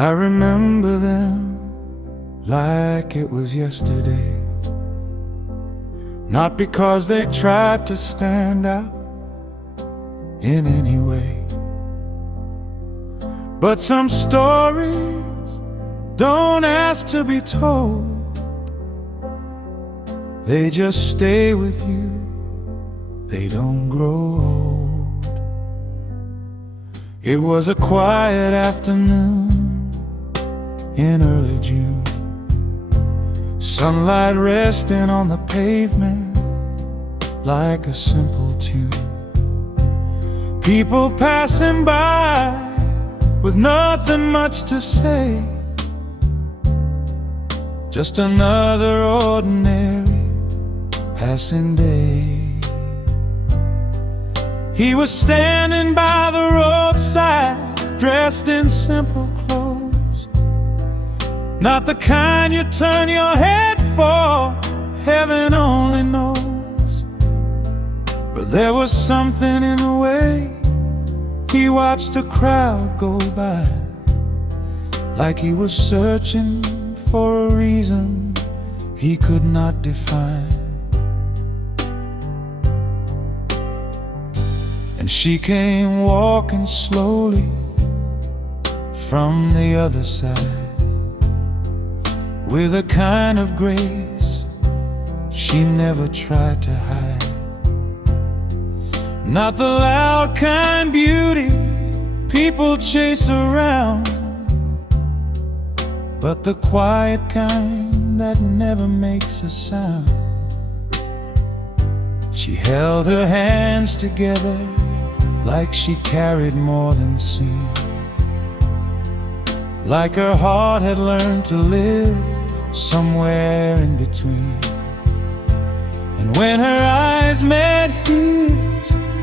I remember them like it was yesterday. Not because they tried to stand out in any way, but some stories don't ask to be told. They just stay with you, they don't grow old. It was a quiet afternoon in early June, sunlight resting on the pavement like a simple tune. People passing by with nothing much to say, just another ordinary passing day. He was standing by the roadside, dressed in simple clothes, not the kind you turn your head for, heaven only knows. But there was something in the way he watched a crowd go by, like he was searching for a reason he could not define. And she came walking slowly from the other side, with a kind of grace she never tried to hide. Not the loud kind beauty people chase around, but the quiet kind that never makes a sound. She held her hands together like she carried more than seemed, like her heart had learned to live somewhere in between. And when her eyes met his,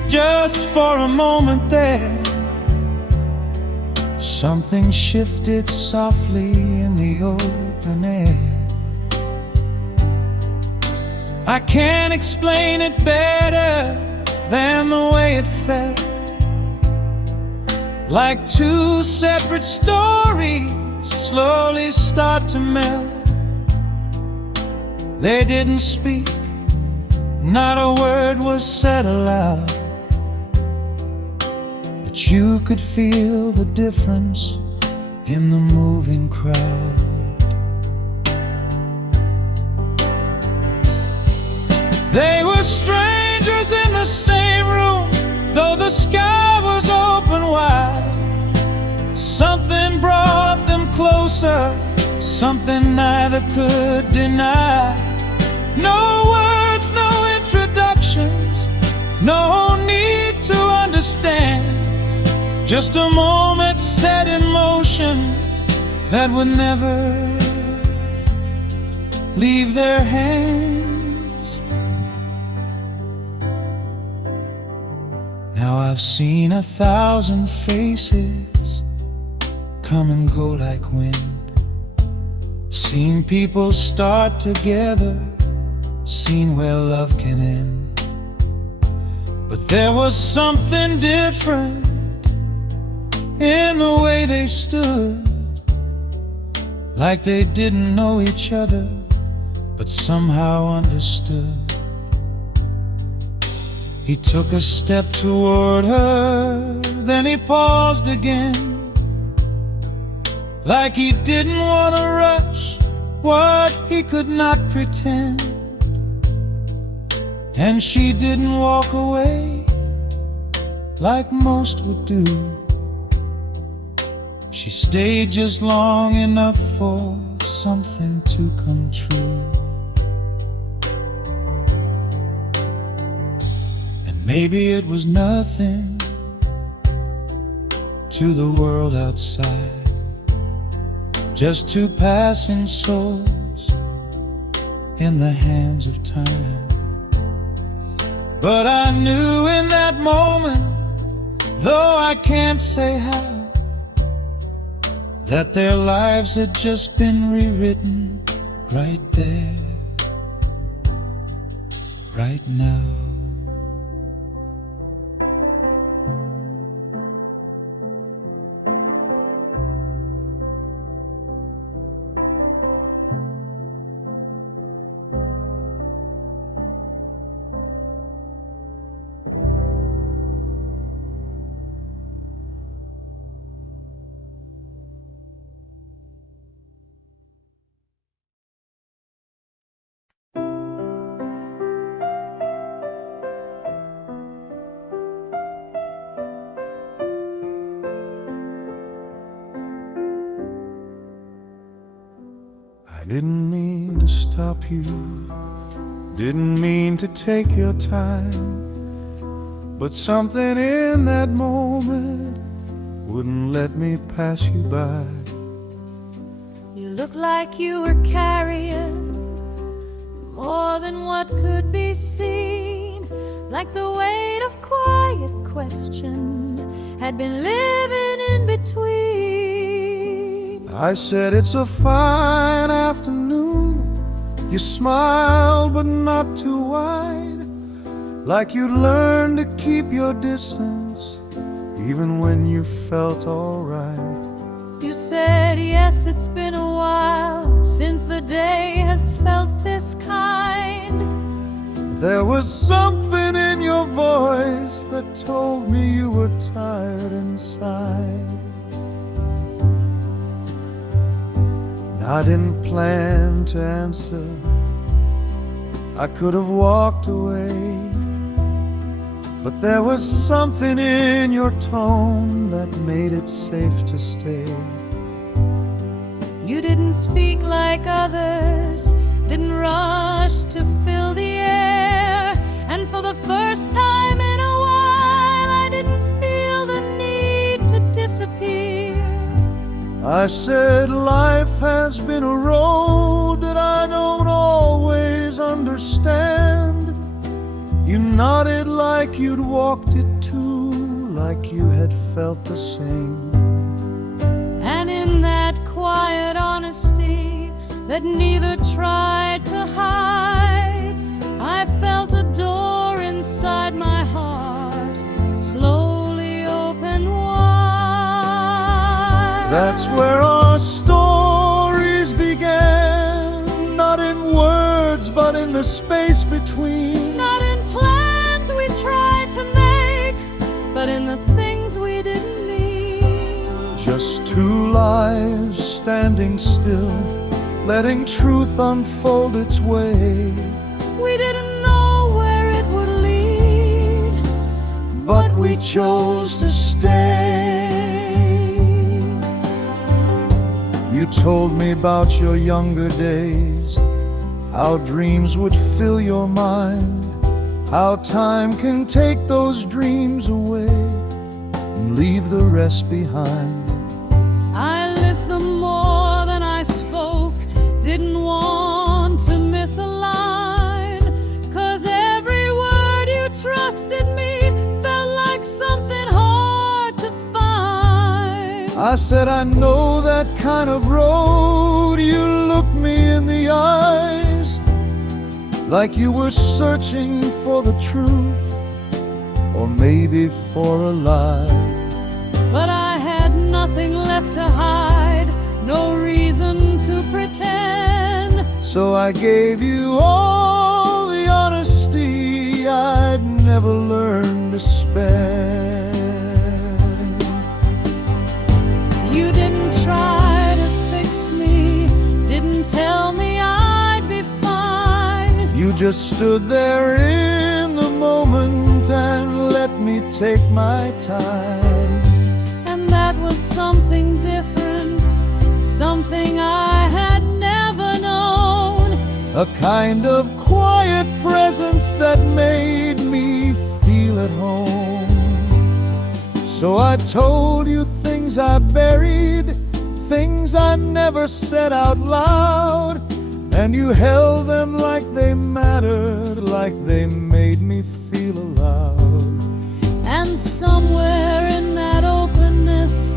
just for a moment there, something shifted softly in the open air. I can't explain it better than the way it felt, like two separate stories slowly start to melt. They didn't speak, not a word was said aloud, but you could feel the difference in the moving crowd. They were strangers in the same room, though the sky was open wide. Something brought them closer, something neither could deny. No words, no introductions, no need to understand, just a moment set in motion that would never leave their hands. Now I've seen 1,000 faces come and go like wind, seen people start together, seen where love can end. But there was something different in the way they stood, like they didn't know each other, but somehow understood. He took a step toward her, then he paused again, like he didn't want to rush what he could not pretend. And she didn't walk away like most would do. She stayed just long enough for something to come true. And maybe it was nothing to the world outside, just two passing souls in the hands of time. But I knew in that moment, though I can't say how, that their lives had just been rewritten right there, right now. Didn't mean to stop you, didn't mean to take your time, but something in that moment wouldn't let me pass you by. You look like you were carrying more than what could be seen, like the weight of quiet questions had been living in between. I said it's a fine afternoon. You smiled but not too wide, like you'd learned to keep your distance even when you felt alright. You said yes, it's been a while since the day has felt this kind. There was something in your voice that told me you were tired inside. I didn't plan to answer, I could have walked away, but there was something in your tone that made it safe to stay. You didn't speak like others, didn't rush to fill the air, and for the first time in a while I didn't feel the need to disappear. I said life has been a road that I don't always understand. You nodded like you'd walked it too, like you had felt the same. And in that quiet honesty that neither tried to hide, I felt a door inside my heart slowly open wide. That's where our stories began, not in words but in the space between. Not in plans we tried to make, but in the things we didn't mean. Just two lives standing still, letting truth unfold its way. We didn't know where it would lead, but we chose to stay. You told me about your younger days, how dreams would fill your mind, how time can take those dreams away and leave the rest behind. I listened more than I spoke, didn't want to miss a line, 'cause every word you trusted me felt like something hard to find. I said I know that kind of road. You looked me in the eyes, like you were searching for the truth, or maybe for a lie. But I had nothing left to hide, no reason to pretend. So I gave you all the honesty I'd never learned to spend. You didn't try to fix me, didn't tell me I'd be fine. You just stood there in the moment and let me take my time. And that was something different, something I had never known. A kind of quiet presence that made me feel at home. So I told you things I buried, things I never said out loud, and you held them like they mattered, like they made me feel allowed. And somewhere in that openness,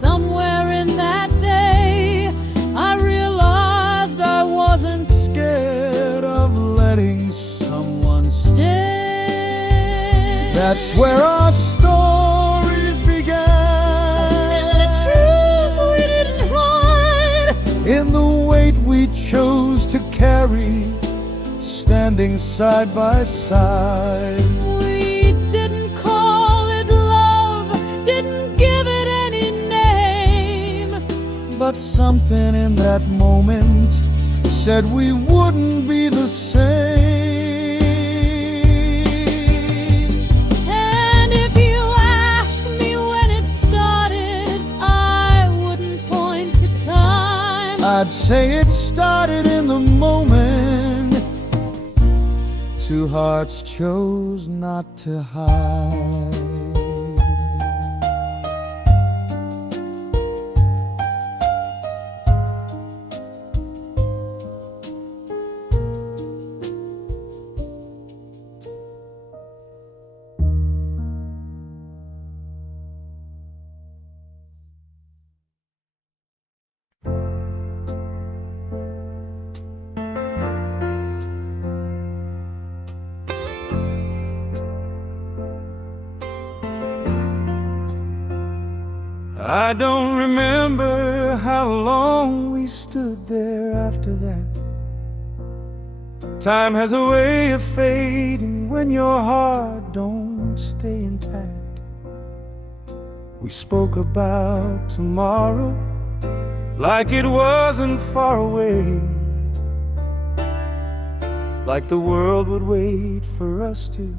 somewhere in that day, I realized I wasn't Scared of letting someone stay. That's where our stories began. And the truth we didn't hide, In the weight we chose to carry, standing side by side. we didn't call it love, didn't give it any name. But something in that moment said we wouldn't be the same. And if you ask me when it started, I wouldn't point to time. I'd say it started in the moment two hearts chose not to hide. I don't remember how long we stood there after that. Time has a way of fading when your heart don't stay intact. We spoke about tomorrow like it wasn't far away, like the world would wait for us to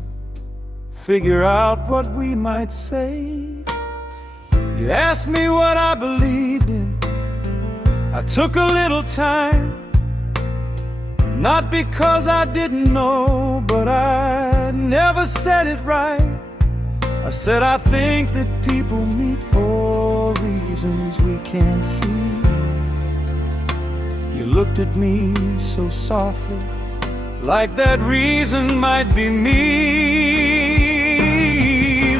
figure out what we might say. You asked me what I believed in. I took a little time, not because I didn't know, but I never said it right. I said I think that people meet for reasons we can't see. You looked at me so softly, like that reason might be me.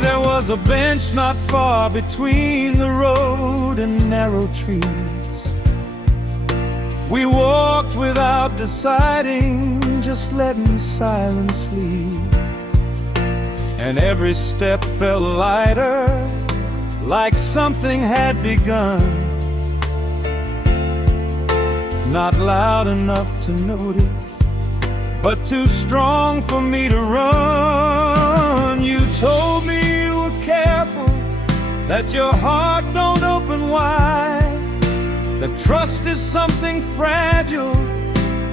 There was a bench not far between the road and narrow trees. We walked without deciding, just letting silence lead. And every step felt lighter, like something had begun. Not loud enough to notice, but too strong for me to run. You told me you were careful, that your heart don't open wide, that trust is something fragile,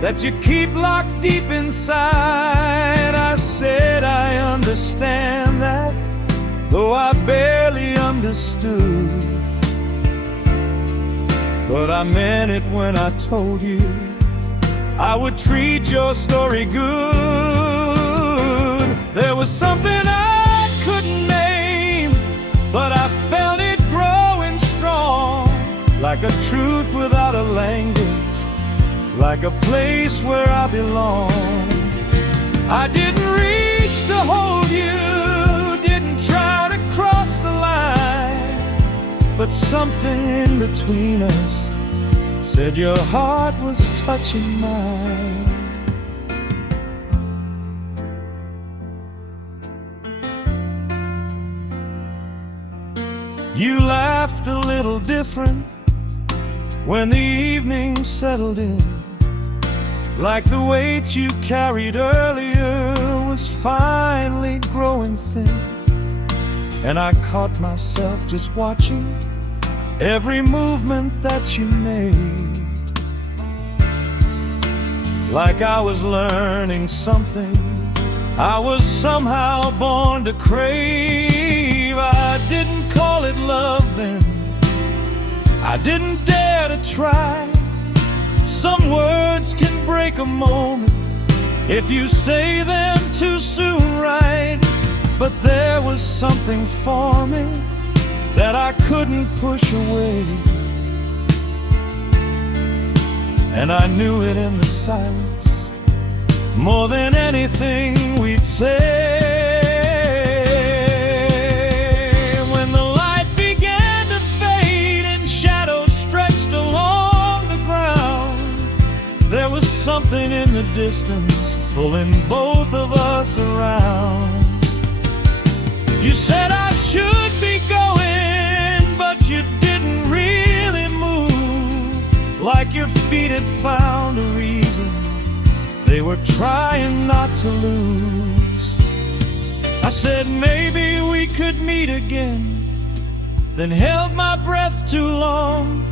that you keep locked deep inside. I said I understand that, though I barely understood. But I meant it when I told you I would treat your story good. There was something I couldn't name, but I felt it growing strong, like a truth without a language, like a place where I belong. I didn't reach to hold you, didn't try to cross the line, but something in between us said your heart was touching mine. You laughed a little different when the evening settled in, like the weight you carried earlier was finally growing thin. And I caught myself just watching every movement that you made, like I was learning something I was somehow born to crave. I didn't call it love then, I didn't dare to try. Some words can break a moment if you say them too soon, right? But there was something forming that I couldn't push away, and I knew it in the silence more than anything we'd say. When the light began to fade and shadows stretched along the ground, there was something in the distance pulling both of us around. You said I should be going, but you didn't really move, like your feet had found a reason they were trying not to lose. I said maybe we could meet again, then held my breath too long,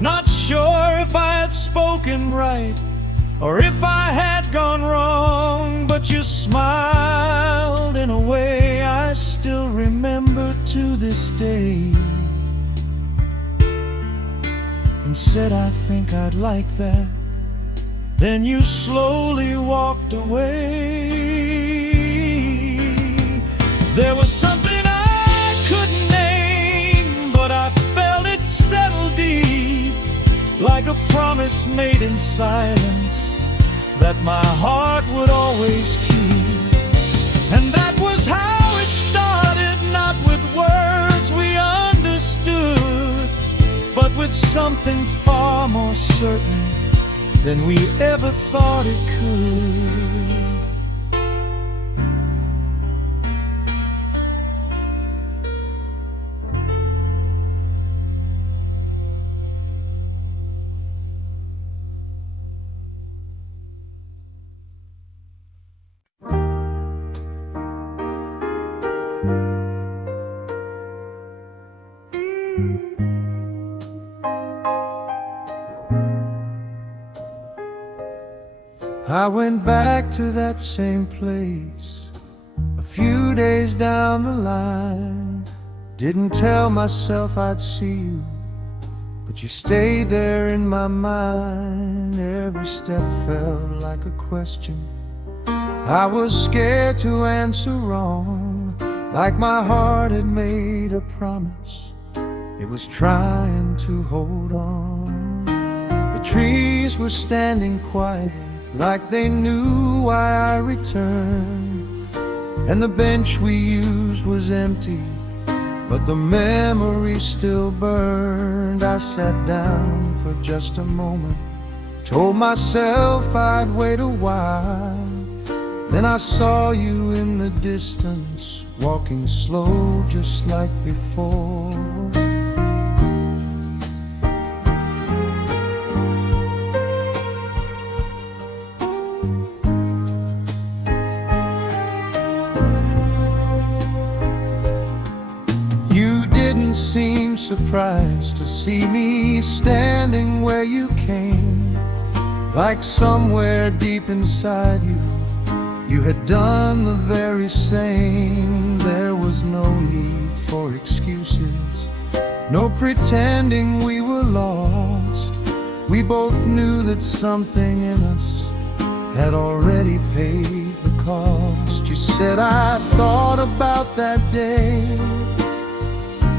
not sure if I had spoken right or if I had gone wrong. But you smiled in a way I still remember to this day. and said, I think I'd like that. Then you slowly walked away. There was something I couldn't name, but I felt it settle deep, like a promise made in silence that my heart would always keep. And that was how it started, not with words we understood, but with something far more certain than we ever thought it could. I went back to that same place a few days down the line. Didn't tell myself I'd see you, but you stayed there in my mind. Every step felt like a question I was scared to answer wrong, like my heart had made a promise it was trying to hold on. The trees were standing quiet, like they knew why I returned, and the bench we used was empty, but the memory still burned. I sat down for just a moment, told myself I'd wait a while. Then I saw you in the distance, walking slow just like before. Seemed surprised to see me standing where you came, like somewhere deep inside you, you had done the very same. There was no need for excuses, no pretending we were lost. We both knew that something in us had already paid the cost. You said, I thought about that day.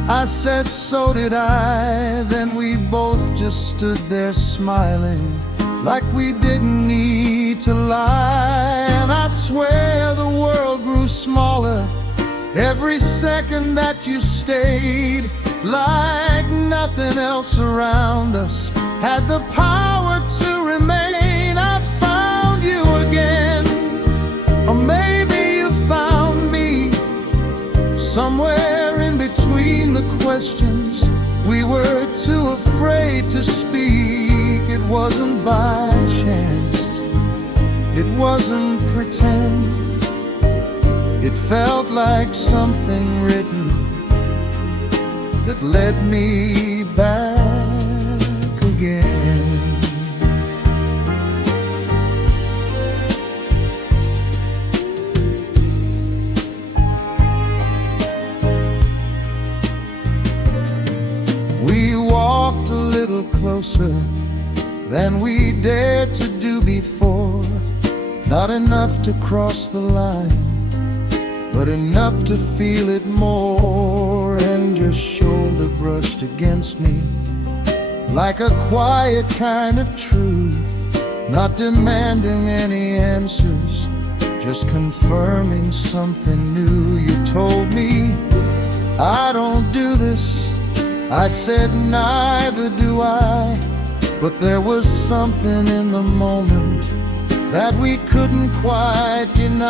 I said, so did I. Then we both just stood there smiling, like we didn't need to lie. And I swear the world grew smaller every second that you stayed, like nothing else around us had the power to remain. I found you again, or maybe you found me, somewhere in between the questions we were too afraid to speak. It wasn't by chance, it wasn't pretend, it felt like something written that led me back again. We walked a little closer than we dared to do before. Not enough to cross the line, but enough to feel it more. And your shoulder brushed against me like a quiet kind of truth, not demanding any answers, just confirming something new. You told me, I don't do this. I said, neither do I. But there was something in the moment that we couldn't quite deny.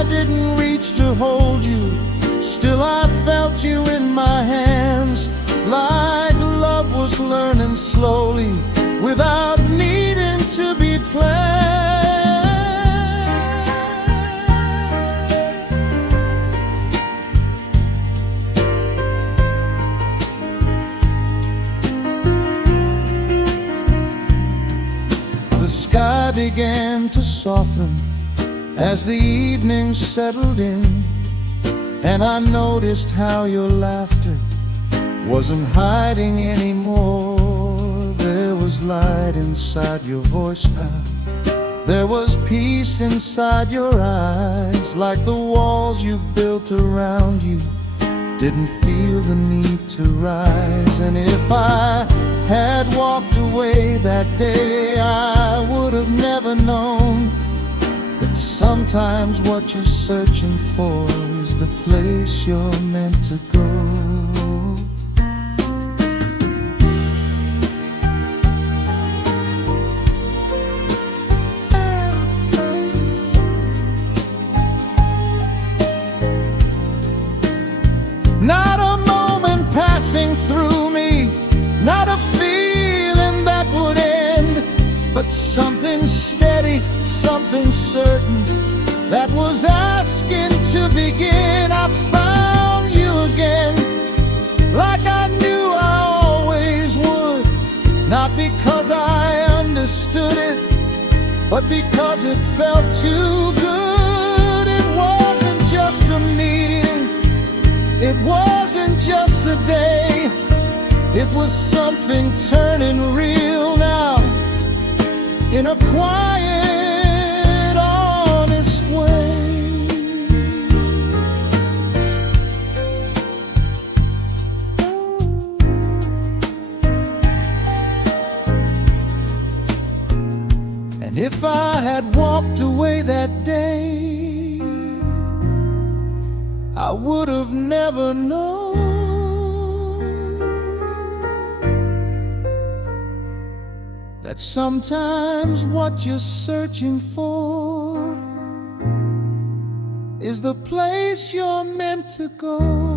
I didn't reach to hold you, still I felt you in my hands, like love was learning slowly without needing to be planned. The sky began to soften as the evening settled in, and I noticed how your laughter wasn't hiding anymore. There was light inside your voice now. There was peace inside your eyes, like the walls you built around you didn't feel the need to rise. And if I had walked away that day, I would have never known that sometimes what you're searching for is the place you're meant to go. Not a moment passing through me, not a feeling that would end, but something steady, something certain that was asking to begin. I found you again, like I knew I always would, not because I understood it, but because it felt too good. It wasn't just a meeting, it wasn't just a day, it was something turning real now, in a quiet, honest way. And if I had walked away that day, I would have never known that sometimes what you're searching for is the place you're meant to go.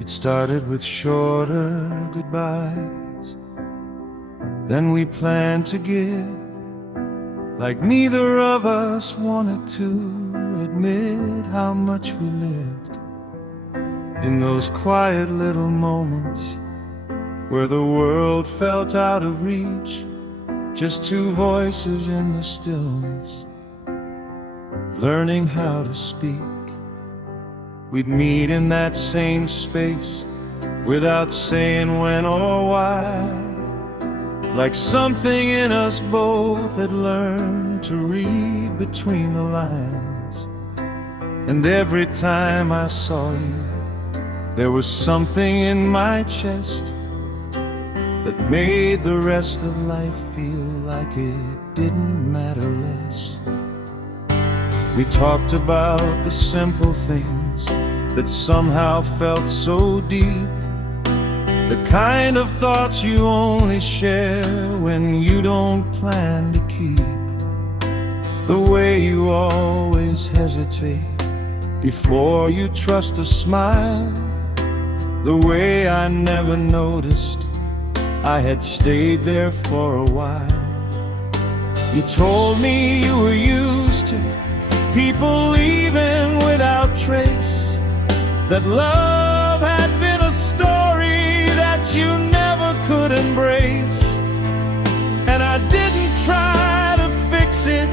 It started with shorter goodbyes, then we planned to give, like neither of us wanted to admit how much we lived. In those quiet little moments where the world felt out of reach, just two voices in the stillness, learning how to speak. We'd meet in that same space without saying when or why, like something in us both had learned to read between the lines. And every time I saw you, there was something in my chest that made the rest of life feel like it didn't matter less. We talked about the simple things that somehow felt so deep, the kind of thoughts you only share when you don't plan to keep, the way you always hesitate before you trust a smile, the way I never noticed I had stayed there for a while. You told me you were used to people leaving without trace, that love had been a story that you never could embrace. And I didn't try to fix it,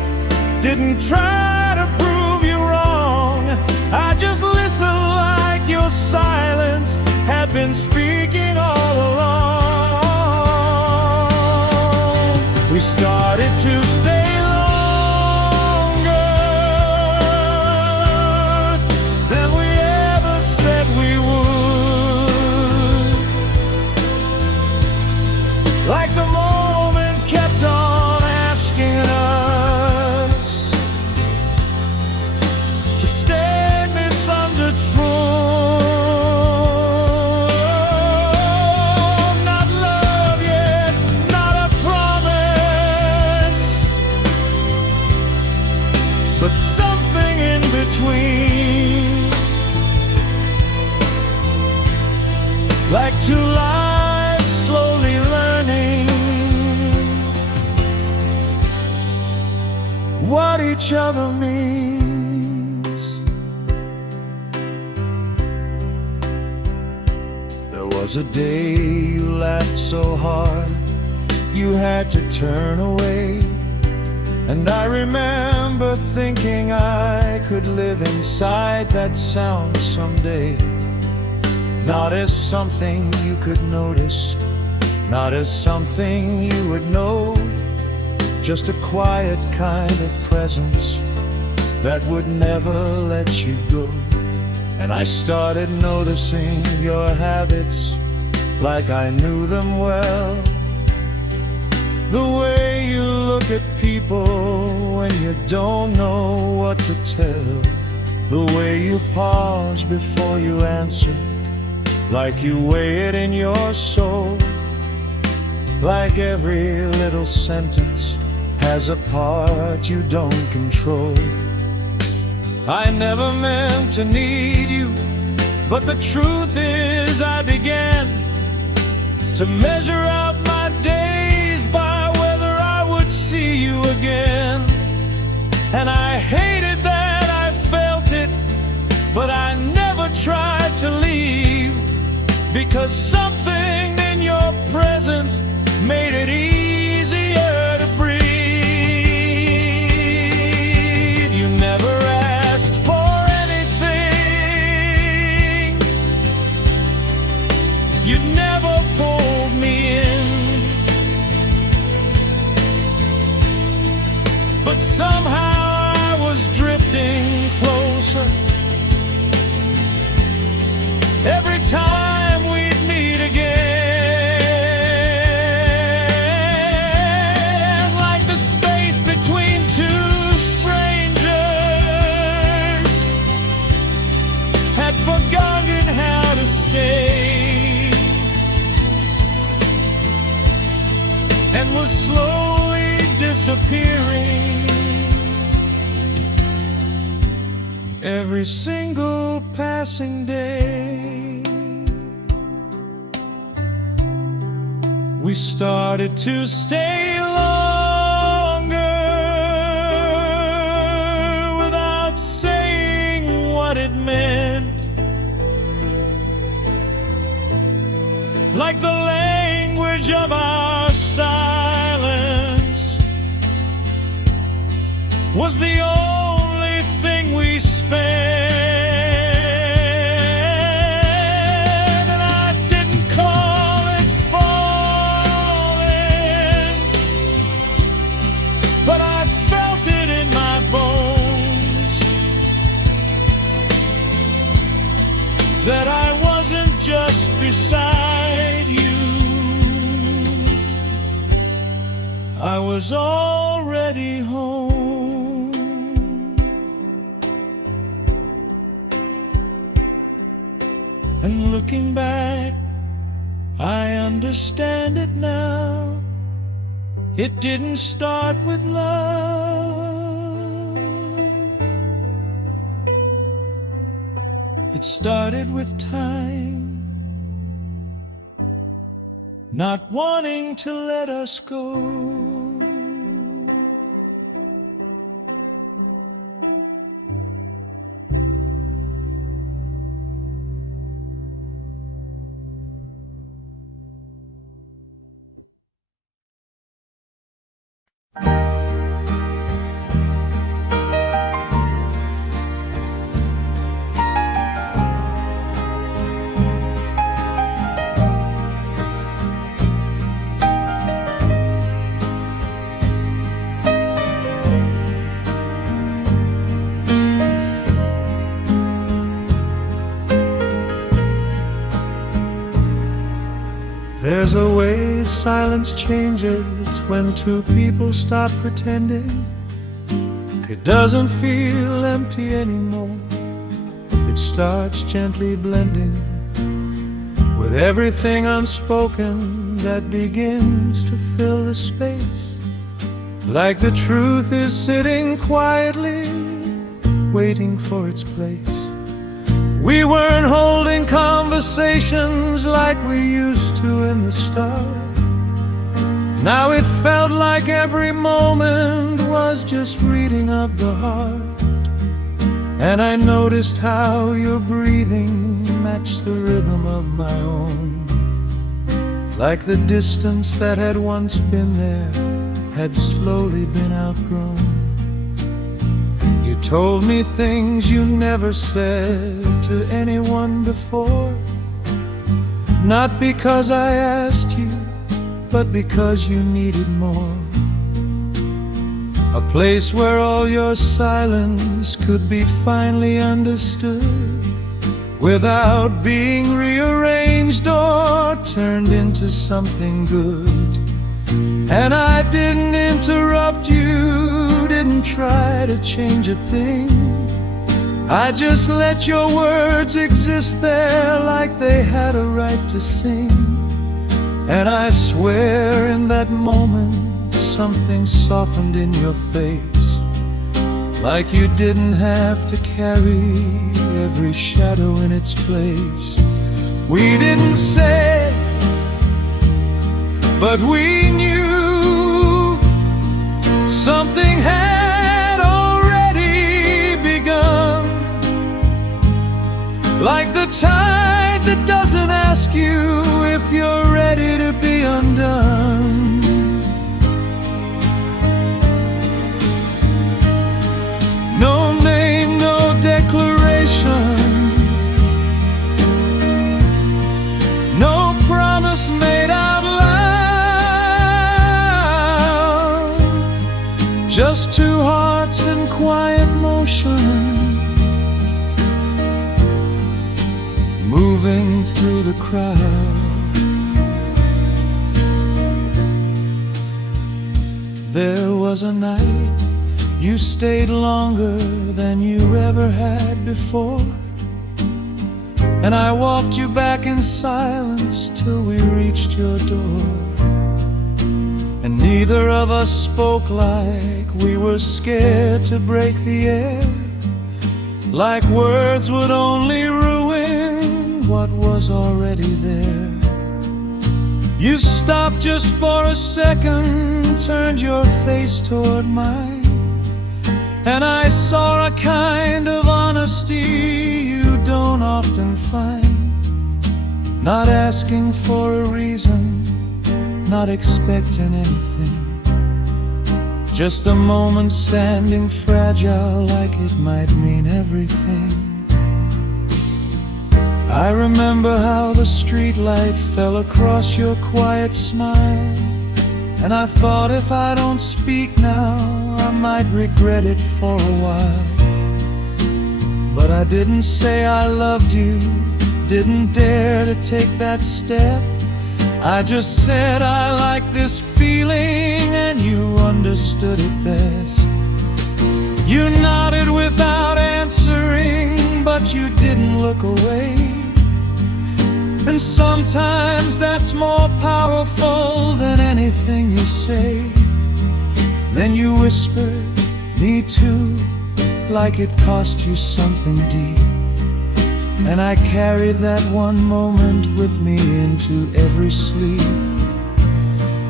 didn't try to prove you wrong. I just listened like your silence had been speaking all along. We started to stay like the moment kept on asking us to stay misunderstood. like two lives slowly learning what each other means. There was a day you laughed so hard you had to turn away, and I remember thinking I could live inside that sound someday. Not as something you could notice, not as something you would know, just a quiet kind of presence that would never let you go. And I started noticing your habits like I knew them well. The way you look at people when you don't know what to tell. The way you pause before you answer, like you weigh it in your soul. Like every little sentence has a part you don't control. I never meant to need you, but the truth is I began to measure out my days by whether I would see you again. And I hated that I felt it, but I never tried to leave, because something in your presence made it easier to breathe. You never asked for anything, you never pulled me in, but somehow I was drifting closer every time we'd meet again. Like the space between two strangers had forgotten how to stay, and was slowly disappearing. Every single passing day, we started to stay longer without saying what it meant. Like the language of our silence was the only thing we spent. And I didn't call it falling, but I felt it in my bones that I wasn't just beside you, I was already home. And looking back, I understand it now. It didn't start with love, it started with time not wanting to let us go. There's a way silence changes when two people stop pretending. It doesn't feel empty anymore. It starts gently blending with everything unspoken that begins to fill the space. Like the truth is sitting quietly, waiting for its place. We weren't holding conversations, conversations like we used to in the start. Now it felt like every moment was just reading of the heart. And I noticed how your breathing matched the rhythm of my own, like the distance that had once been there had slowly been outgrown. You told me things you never said to anyone before, not because I asked you, but because you needed more. A place where all your silence could be finally understood, without being rearranged or turned into something good. And I didn't interrupt you, didn't try to change a thing. I just let your words exist there like they had a right to sing. And I swear in that moment something softened in your face, like you didn't have to carry every shadow in its place. We didn't say, but we knew something had already begun, like the tide that doesn't ask you if you're ready to be undone. No name, no declaration, no promise made out loud, just two hearts in quiet motion, moving through the crowd. There was a night you stayed longer than you ever had before, and I walked you back in silence till we reached your door. And neither of us spoke, like we were scared to break the air, like words would only ruin what was already there. You stopped just for a second, turned your face toward mine, and I saw a kind of honesty you don't often find. Not asking for a reason, not expecting anything, just a moment standing fragile like it might mean everything. I remember how the streetlight fell across your quiet smile, and I thought if I don't speak now, I might regret it for a while. But I didn't say I loved you, didn't dare to take that step. I just said I like this feeling, and you understood it best. You nodded without answering, but you didn't look away. And sometimes that's more powerful than anything you say. Then you whispered, me too, like it cost you something deep. And I carried that one moment with me into every sleep.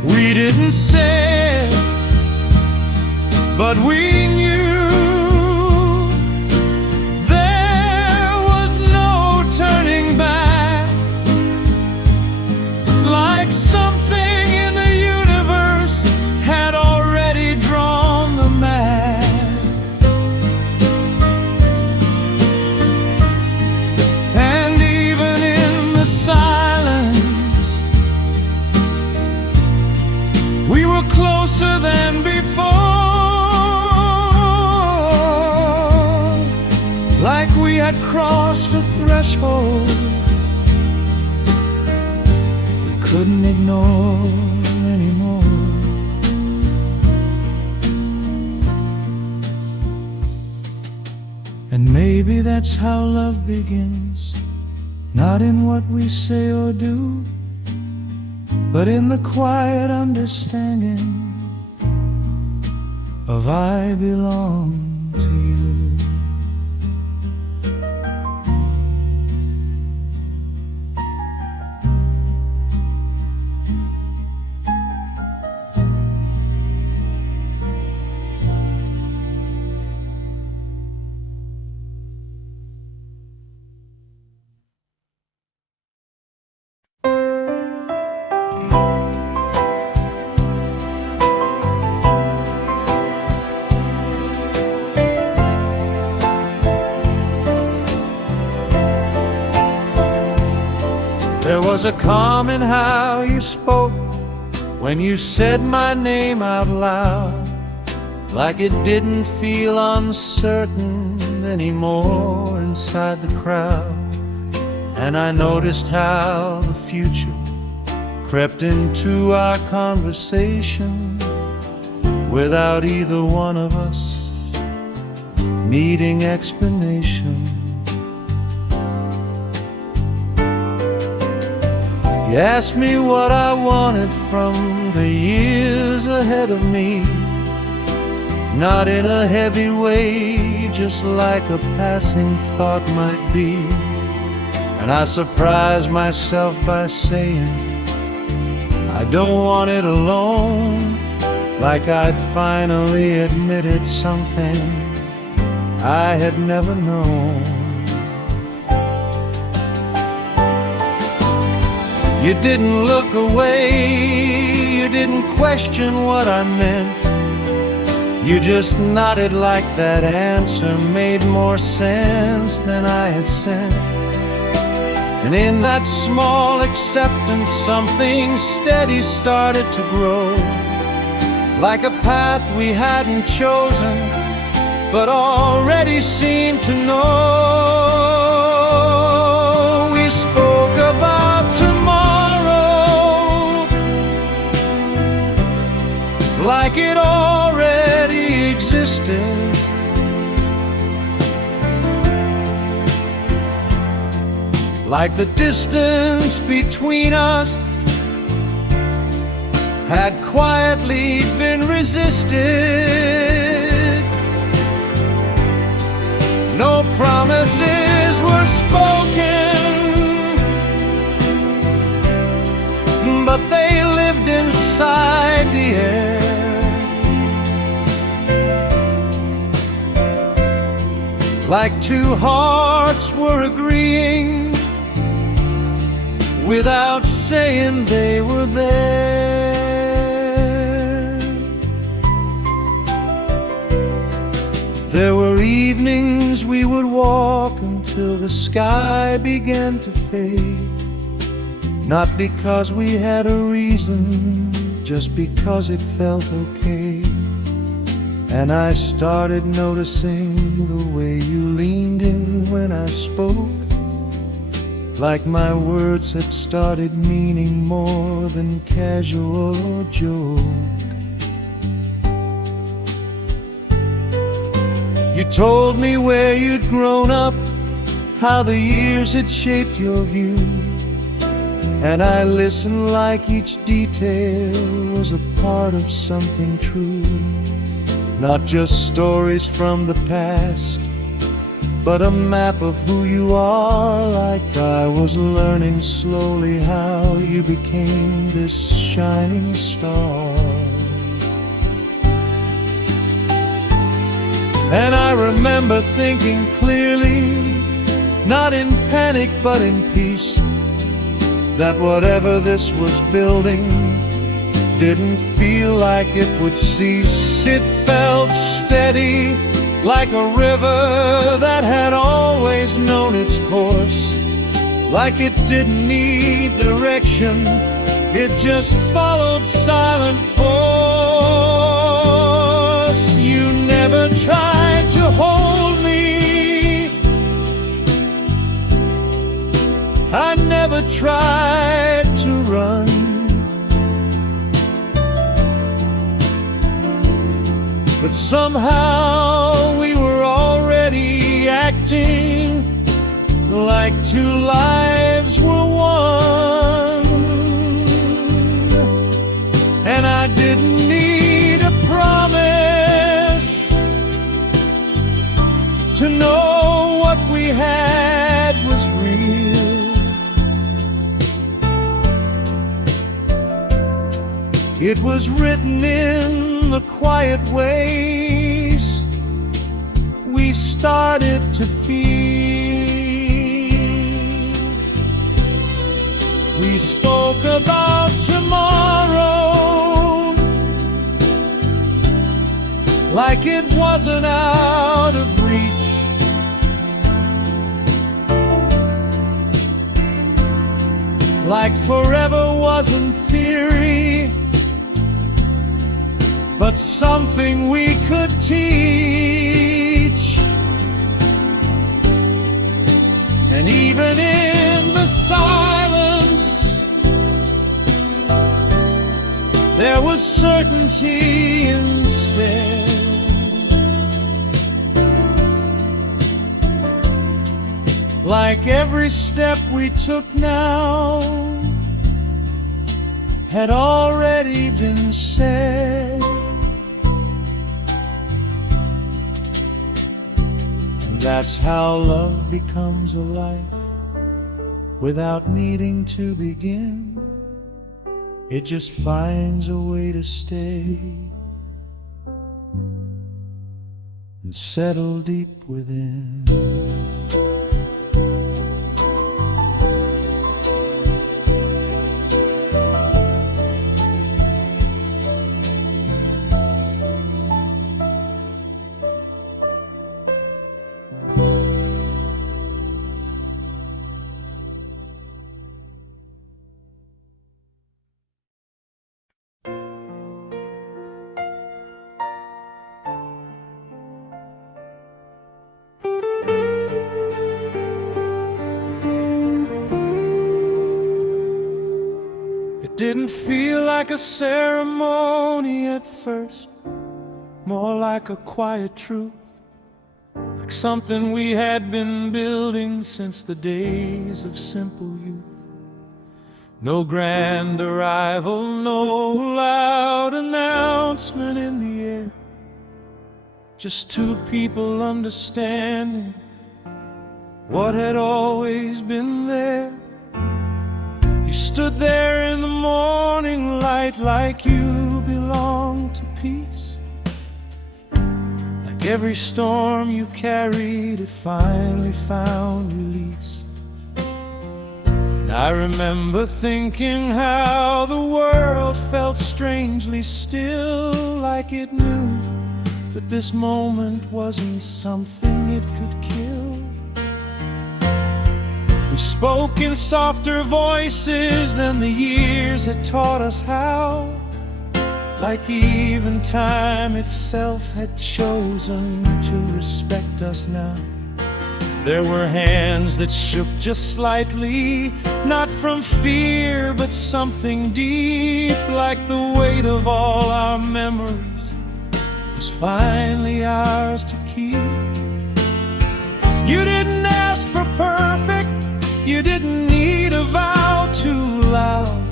We didn't say, but we knew there was no turning back, like something in the universe had already drawn the map. And even in the silence, we were closer than before, like we had crossed a threshold we couldn't ignore anymore. And maybe that's how love begins, not in what we say or do, but in the quiet understanding of I belong to you. There was a calm in how you spoke when you said my name out loud, like it didn't feel uncertain anymore inside the crowd. And I noticed how the future crept into our conversation without either one of us needing explanation. You asked me what I wanted from the years ahead of me, not in a heavy way, just like a passing thought might be. And I surprised myself by saying I don't want it alone, like I'd finally admitted something I had never known. You didn't look away, you didn't question what I meant. You just nodded like that answer made more sense than I had sent. And in that small acceptance, something steady started to grow, like a path we hadn't chosen, but already seemed to know. We spoke about tomorrow, like it already existed. Like the distance between us had quietly been resisted. No promises were spoken, but they lived inside the air. Like two hearts were agreeing without saying they were there. There were evenings we would walk until the sky began to fade, not because we had a reason, just because it felt okay. And I started noticing the way you leaned in when I spoke, like my words had started meaning more than casual or joke. You told me where you'd grown up, how the years had shaped your view, and I listened like each detail was a part of something true. Not just stories from the past, but a map of who you are, like I was learning slowly how you became this shining star. And I remember thinking clearly, not in panic but in peace, that whatever this was building didn't feel like it would cease. It felt steady, like a river that had always known its course, like it didn't need direction, it just followed silent force. You never tried to hold me, I never tried to run, but somehow we were already acting like two lives were one. And I didn't need a promise to know what we had was real. It was written in the quiet ways we started to feel. We spoke about tomorrow like it wasn't out of reach. like forever wasn't theory, but something we could teach. And even in the silence, there was certainty instead. Like every step we took now had already been said. And that's how love becomes a life without needing to begin. It just finds a way to stay and settle deep within. It didn't feel like a ceremony at first, more like a quiet truth, like something we had been building since the days of simple youth. No grand arrival, no loud announcement in the air, just two people understanding what had always been there. You stood there in the morning light like you belonged to peace, like every storm you carried had finally found release. And I remember thinking how the world felt strangely still, like it knew that this moment wasn't something it could kill. We spoke in softer voices than the years had taught us how, like even time itself had chosen to respect us now. There were hands that shook just slightly, not from fear but something deep, like the weight of all our memories was finally ours to keep. You didn't ask for perfect, you didn't need a vow too loud.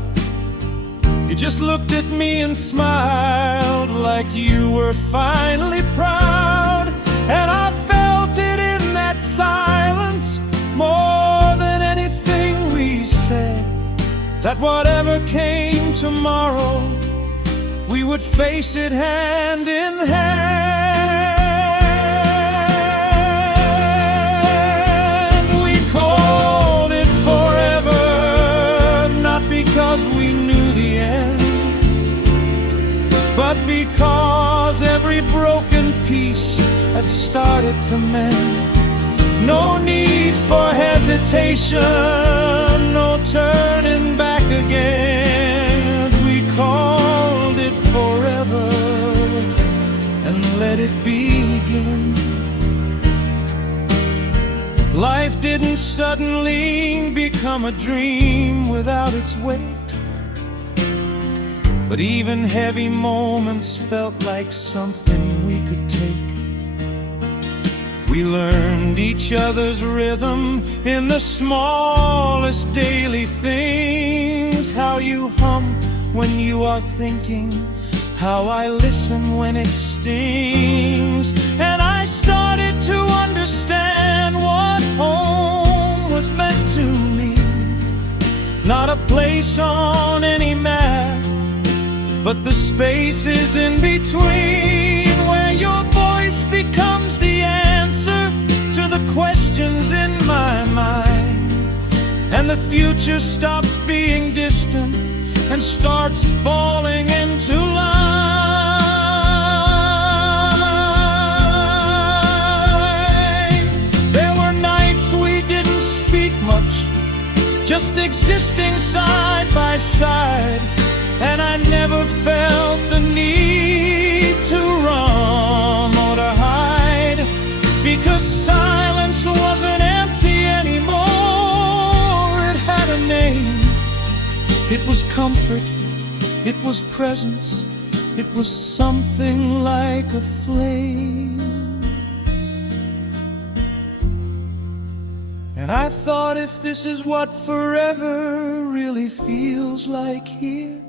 You just looked at me and smiled like you were finally proud. And I felt it in that silence more than anything we said, that whatever came tomorrow, we would face it hand in hand. Because we knew the end, but because every broken piece had started to mend. No need for hesitation, no turning back again. We called it forever and let it begin. Life didn't suddenly become a dream without its weight, but even heavy moments felt like something we could take. We learned each other's rhythm in the smallest daily things, how you hum when you are thinking, how I listen when it stings. And I started to understand what home was meant to me, not a place on any map, but the spaces in between, where your voice becomes the answer to the questions in my mind, and the future stops being distant and starts falling into line. There were nights we didn't speak much, just existing side by side. And I never felt the need to run or to hide, because silence wasn't empty anymore. It had a name. It was comfort, it was presence, it was something like a flame. And I thought, if this is what forever really feels like here,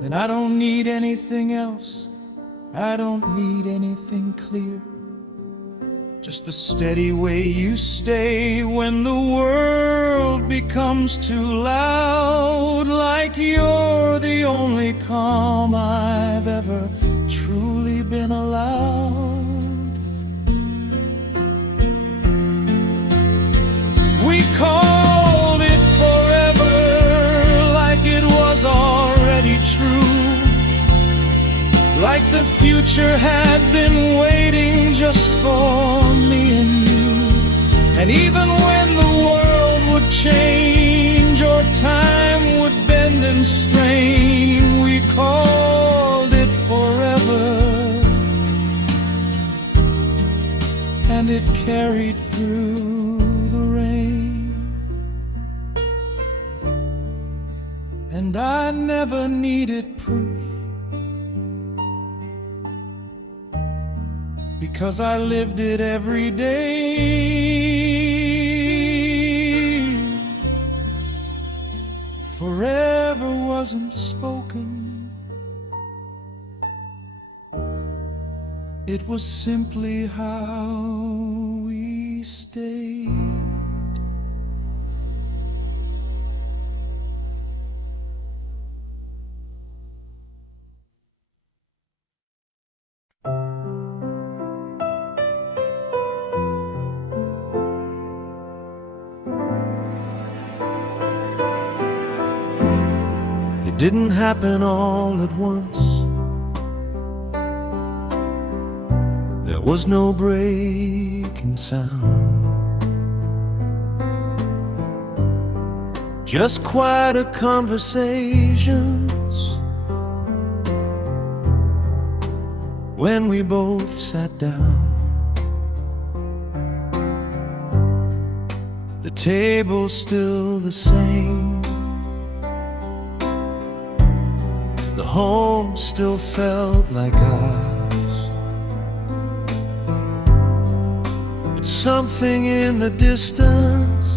then I don't need anything else, I don't need anything clear. Just the steady way you stay when the world becomes too loud, like you're the only calm I've ever truly been allowed. We called it forever, like it was already true, like the future had been waiting just for me and you. And even when the world would change or time would bend and strain, we called it forever, and it carried through the rain. And I never needed proof, because I lived it every day. Forever wasn't spoken, it was simply how we stayed. It didn't happen all at once. There was no break in sound, just quieter conversations when we both sat down. The table's still the same, the home still felt like ours, but something in the distance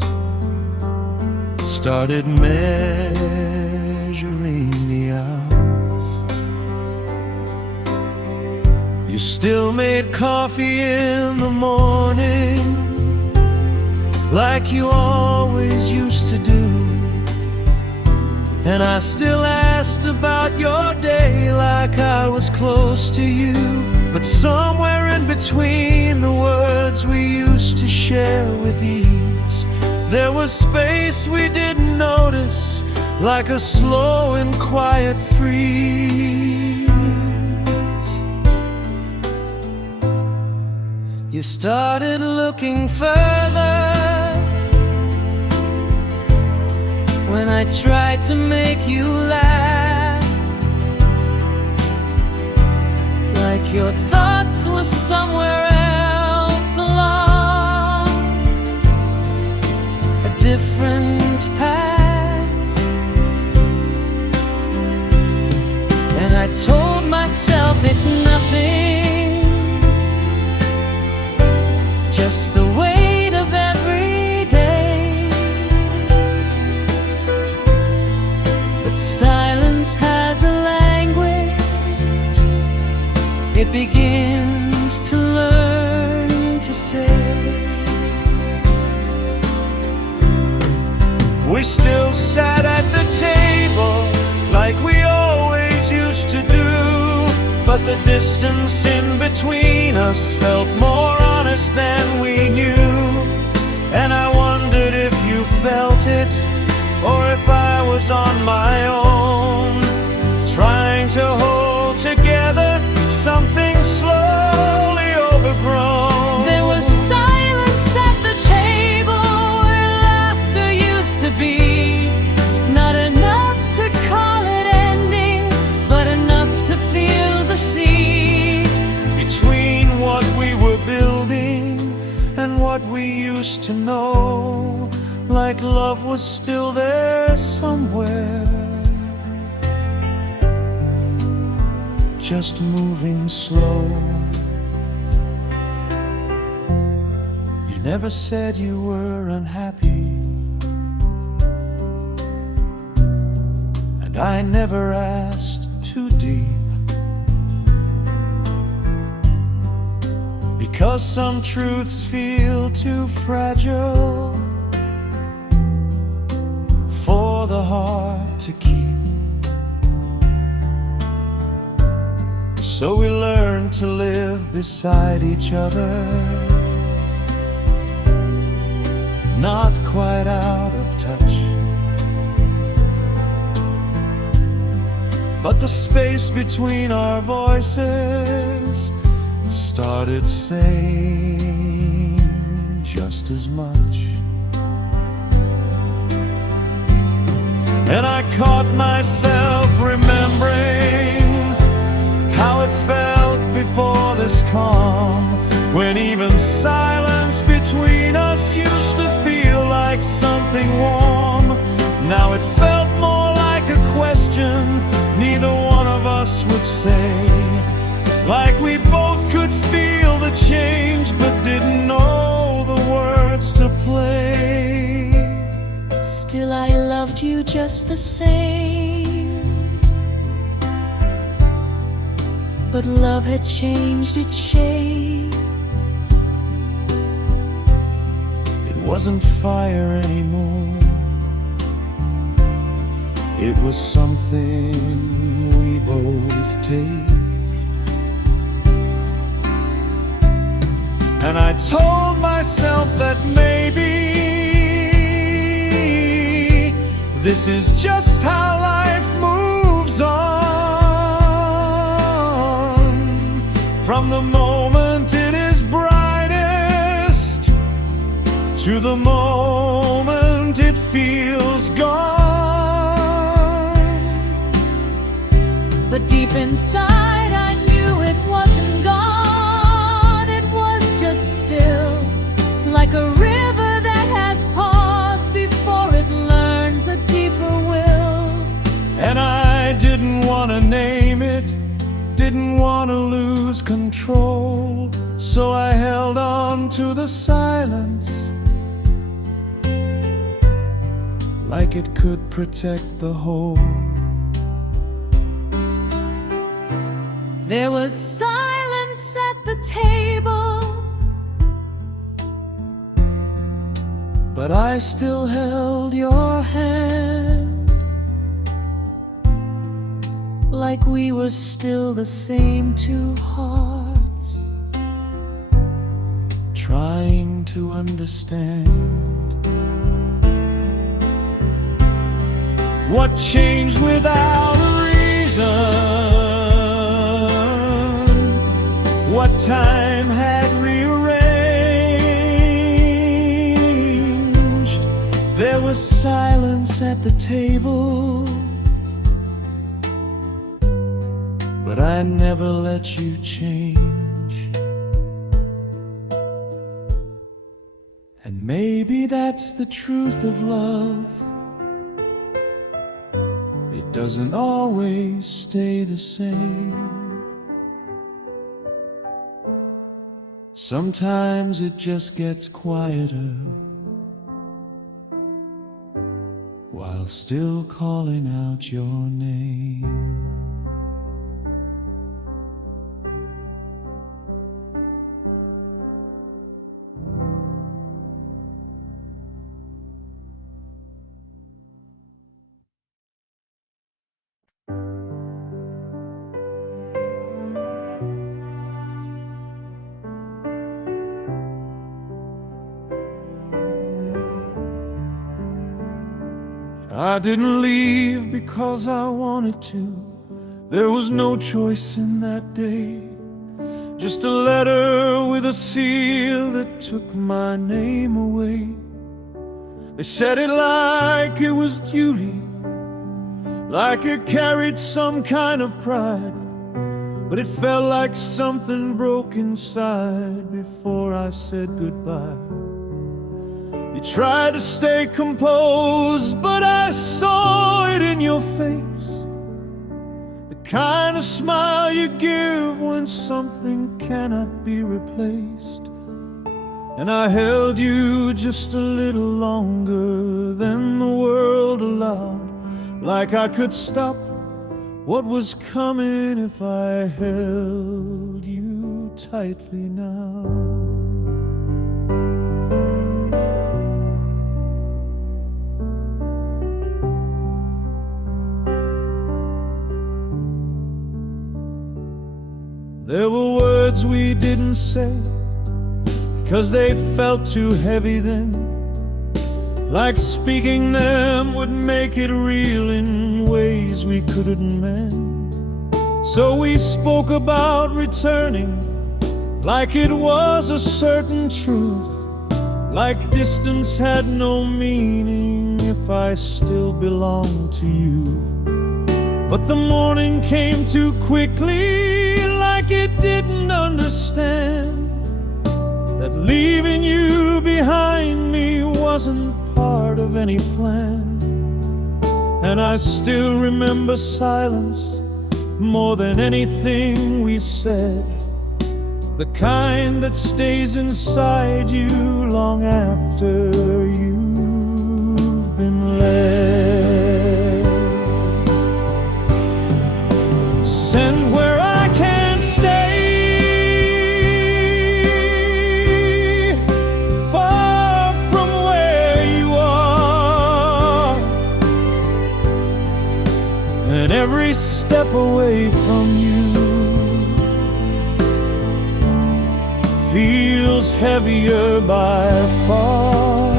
started measuring the hours. You still made coffee in the morning, like you always used to do, and I still asked about your day like I was close to you. But somewhere in between the words we used to share with ease, there was space we didn't notice, like a slow and quiet freeze. You started looking further when I tried to make you laugh, like your thoughts were somewhere else along a different path. And I told myself it's nothing, just the weight of every day. But silence has a language, it begins to learn to say. We still sat at the table like we always used to do, but the distance in between us felt more honest than we knew. And I wondered if you felt it, or if I was on my own, trying to hold together something slowly overgrown. There was silence at the table where laughter used to know, like love was still there somewhere, just moving slow. You never said you were unhappy, and I never asked too deep, because some truths feel too fragile for the heart to keep. So we learn to live beside each other, not quite out of touch, but the space between our voices started saying just as much. And I caught myself remembering how it felt before this calm, when even silence between us used to feel like something warm. Now it felt more like a question neither one of us would say, like we both could feel the change but didn't know the words to play. Still I loved you just the same, but love had changed its shape. It wasn't fire anymore, it was something we both take. And I told myself that maybe this is just how life moves on, from the moment it is brightest to the moment it feels gone. But deep inside I knew it wasn't gone. It was just still, like a river that has paused before it learns a deeper will. And I didn't want to name it, didn't want to lose control, so I held on to the silence, like it could protect the whole. There was silence at the table, but I still held your hand, like we were still the same two hearts, trying to understand what changed without a reason, what time had rearranged. There was silence at the table, but I never let you change. And maybe that's the truth of love, it doesn't always stay the same. Sometimes it just gets quieter while still calling out your name. I didn't leave because I wanted to. There was no choice in that day. Just a letter with a seal that took my name away. They said it like it was duty, like it carried some kind of pride, but it felt like something broke inside before I said goodbye. You tried to stay composed, but I saw it in your face, the kind of smile you give when something cannot be replaced. And I held you just a little longer than the world allowed, like I could stop what was coming if I held you tightly now. There were words we didn't say, 'cause they felt too heavy then, like speaking them would make it real in ways we couldn't mend. So we spoke about returning like it was a certain truth, like distance had no meaning if I still belonged to you. But the morning came too quickly, like it didn't understand that leaving you behind me wasn't part of any plan. And I still remember silence more than anything we said, the kind that stays inside you long after you've been led. Send where I can't stay, far from where you are, and every step away from you feels heavier by far.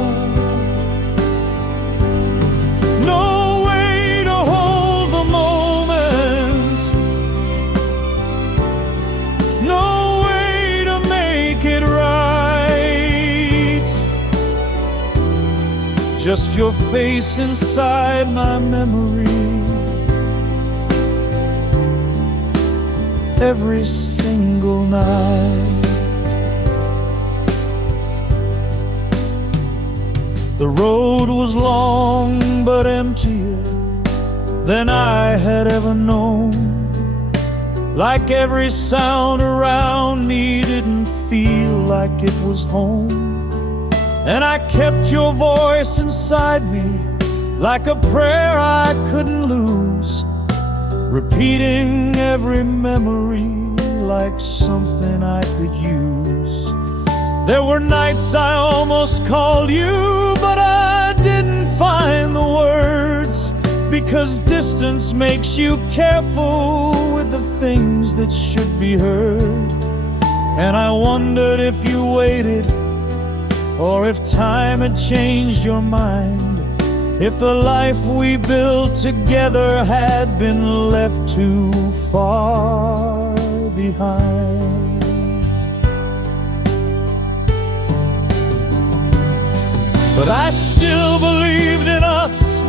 No way to hold the moment, no way to make it right, just your face inside my memory every single night. The road was long but emptier than I had ever known, like every sound around me didn't feel like it was home. And I kept your voice inside me like a prayer I couldn't lose, repeating every memory like something I could use. There were nights I almost called you, but I didn't find the words, because distance makes you careful with the things that should be heard. And I wondered if you waited, or if time had changed your mind, if the life we built together had been left too far behind. But I still believed in us,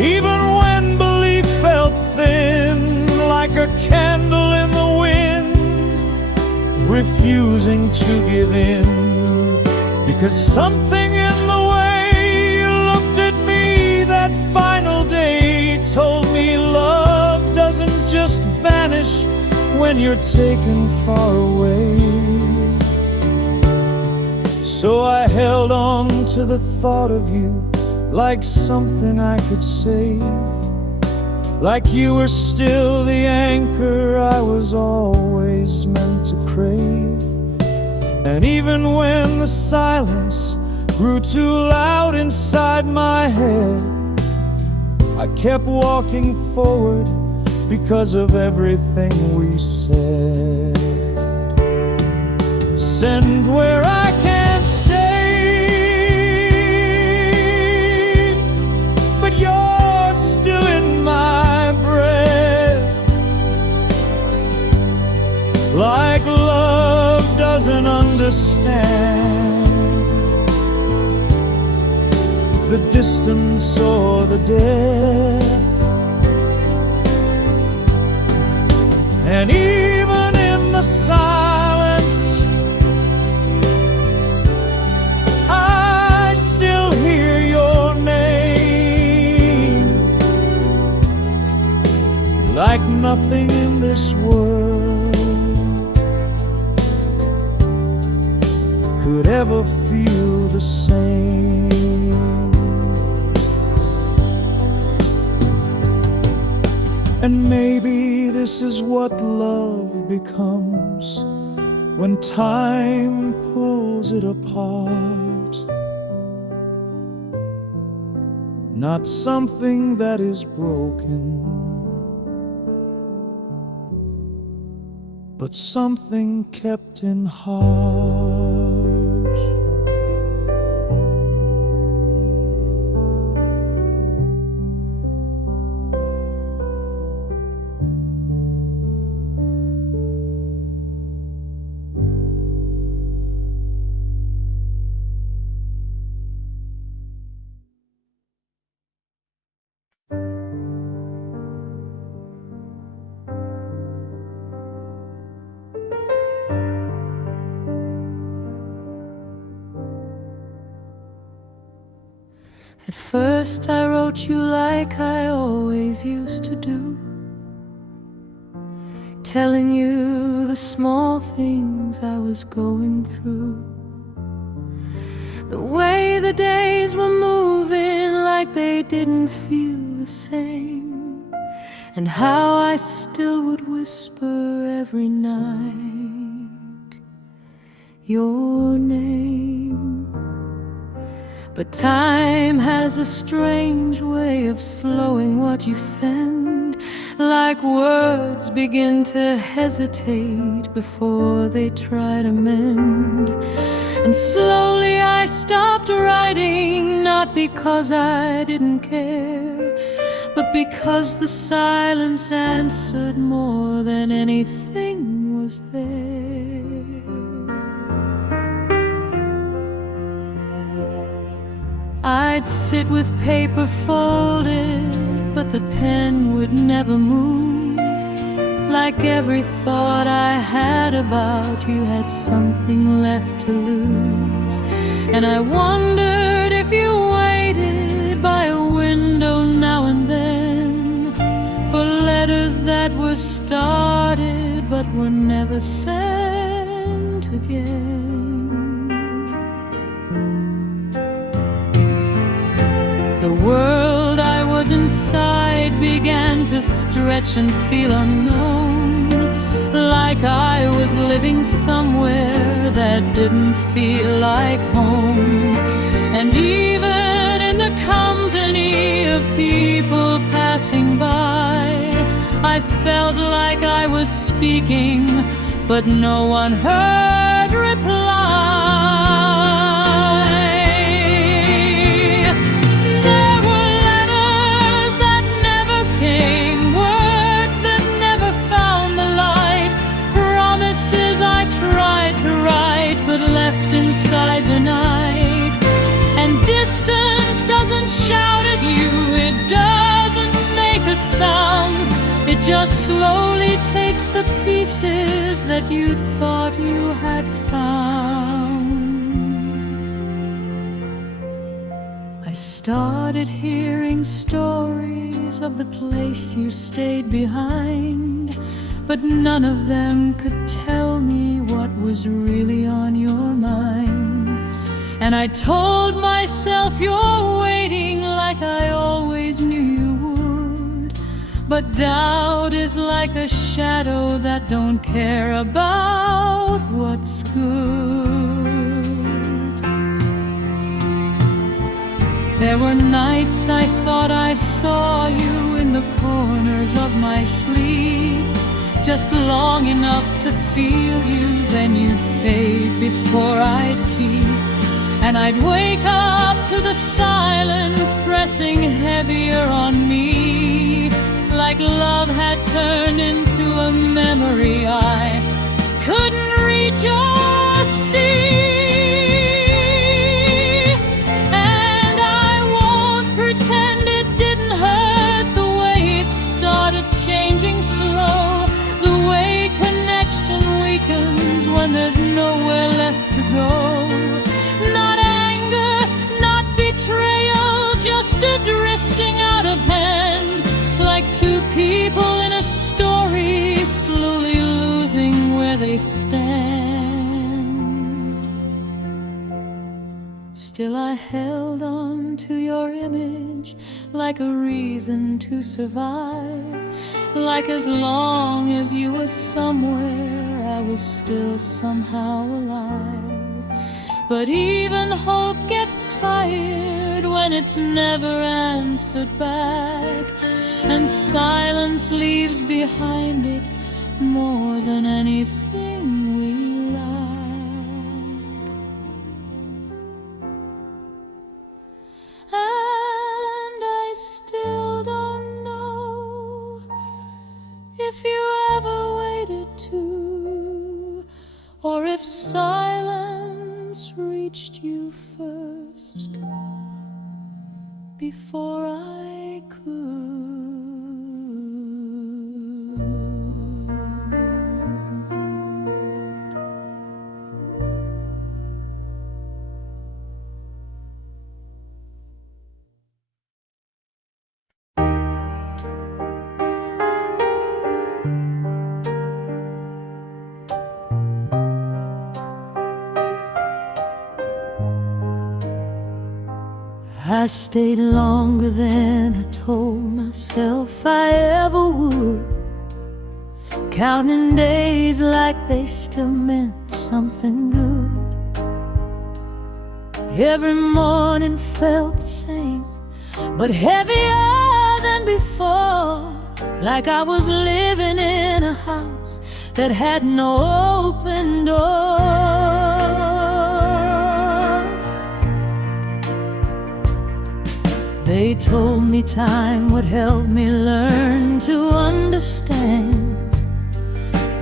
even when belief felt thin, like a candle in the wind, refusing to give in. Because something in the way you looked at me that final day told me love doesn't just vanish when you're taken far away. So I held on to the thought of you like something I could save, like you were still the anchor I was always meant to crave. And even when the silence grew too loud inside my head, I kept walking forward because of everything we said. Send where I can't stay, but you're still in my breath, like love doesn't understand the distance or the depth. And even in the silence, I still like nothing in this world could ever feel the same. And maybe this is what love becomes when time pulls it apart. Not something that is broken, but something kept in heart. At first I wrote you like I always used to do, telling you the small things I was going through, the way the days were moving like they didn't feel the same, and how I still would whisper every night your name. But time has a strange way of slowing what you send, like words begin to hesitate before they try to mend. And slowly I stopped writing, not because I didn't care, but because the silence answered more than anything was there. I'd sit with paper folded, but the pen would never move, like every thought I had about you had something left to lose. And I wondered if you waited by a window now and then for letters that were started but were never sent again. The world I was inside began to stretch and feel unknown, like I was living somewhere that didn't feel like home. And even in the company of people passing by, I felt like I was speaking, but no one heard reply. Left inside the night, and distance doesn't shout at you, it doesn't make a sound, it just slowly takes the pieces that you thought you had found. I started hearing stories of the place you stayed behind, but none of them could tell me what was really on your mind. And I told myself you're waiting like I always knew you would, but doubt is like a shadow that don't care about what's good. There were nights I thought I saw you in the corners of my sleep, just long enough to feel you, then you'd fade before I'd keep. And I'd wake up to the silence pressing heavier on me, like love had turned into a memory I couldn't reach or see. And I won't pretend it didn't hurt the way it started changing slow, the way connection weakens when there's nowhere left to go. Not anger, not betrayal, just a drifting out of hand, like two people in a they stand. Still I held on to your image like a reason to survive, like as long as you were somewhere, I was still somehow alive. But even hope gets tired when it's never answered back, and silence leaves behind it more than anything we lack. And I still don't know if you ever waited to, or if silence reached you first before I could. I stayed longer than I told myself I ever would, counting days like they still meant something good. Every morning felt the same, but heavier than before, like I was living in a house that had no open door. They told me time would help me learn to understand,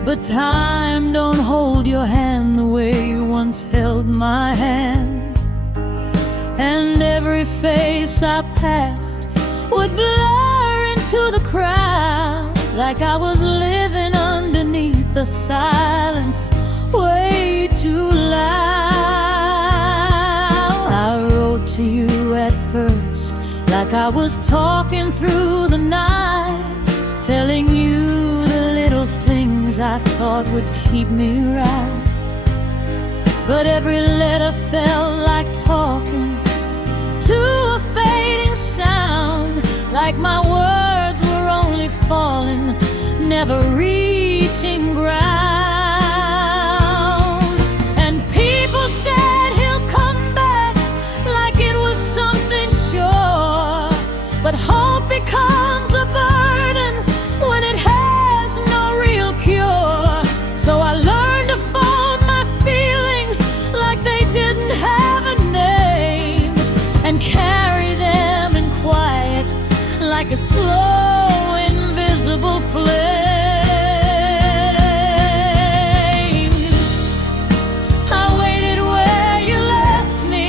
but time don't hold your hand the way you once held my hand. And every face I passed would blur into the crowd, like I was living underneath the silence way too loud. I wrote to you at first like I was talking through the night, telling you the little things I thought would keep me right. But every letter felt like talking to a fading sound, like my words were only falling, never reaching ground. And people said he'll come back like it was something sure, but hope becomes a burden when it has no real cure. So I learned to fold my feelings like they didn't have a name, and carry them in quiet like a slow, invisible flame. I waited where you left me,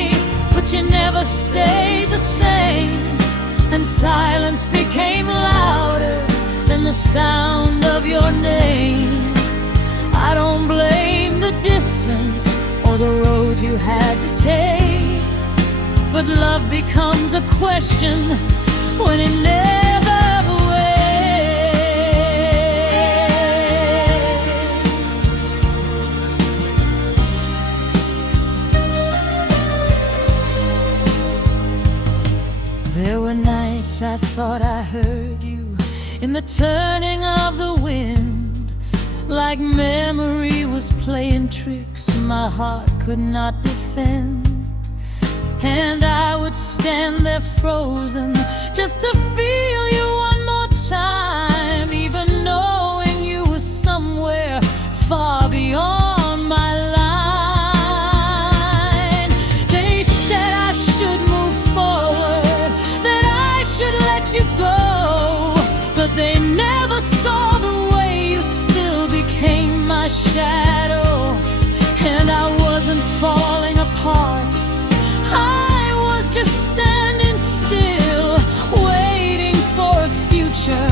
but you never stayed the same, and silence became louder than the sound of your name. I don't blame the distance or the road you had to take, but love becomes a question when it never waits. There were nights I thought I heard you in the turning of the wind, like memory was playing tricks my heart could not defend. And I would stand there frozen just to feel you one more time, even knowing you were somewhere far beyond my line. They said I should move forward, that I should let you go, but they never saw the way you still became my shadow. And I wasn't falling apart, I was just standing still, waiting for a future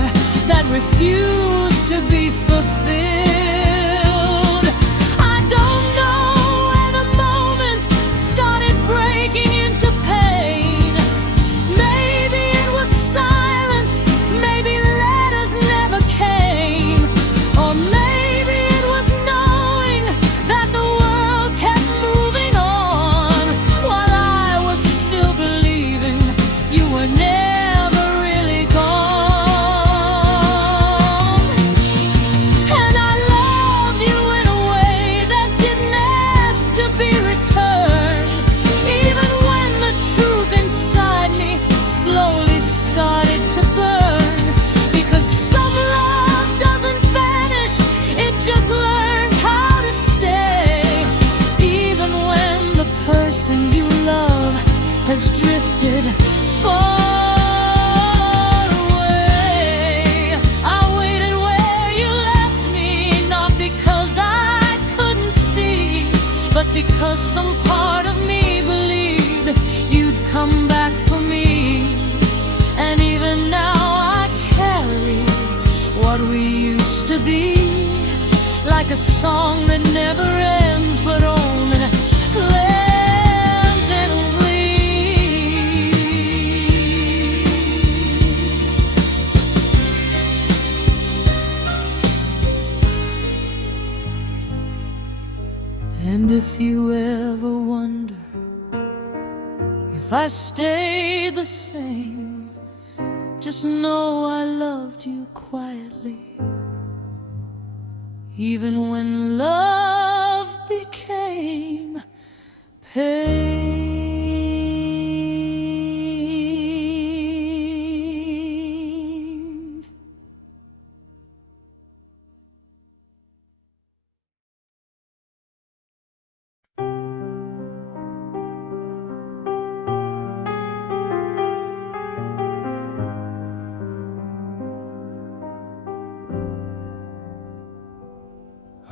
that refused to be fulfilled. I don't know where the moment started breaking into pain. Maybe it was silence, maybe letters never came, or maybe it was knowing like a song that never ends, but only lands and leaves. And if you ever wonder if I stayed the same, just know I loved you quietly, even when love became pain.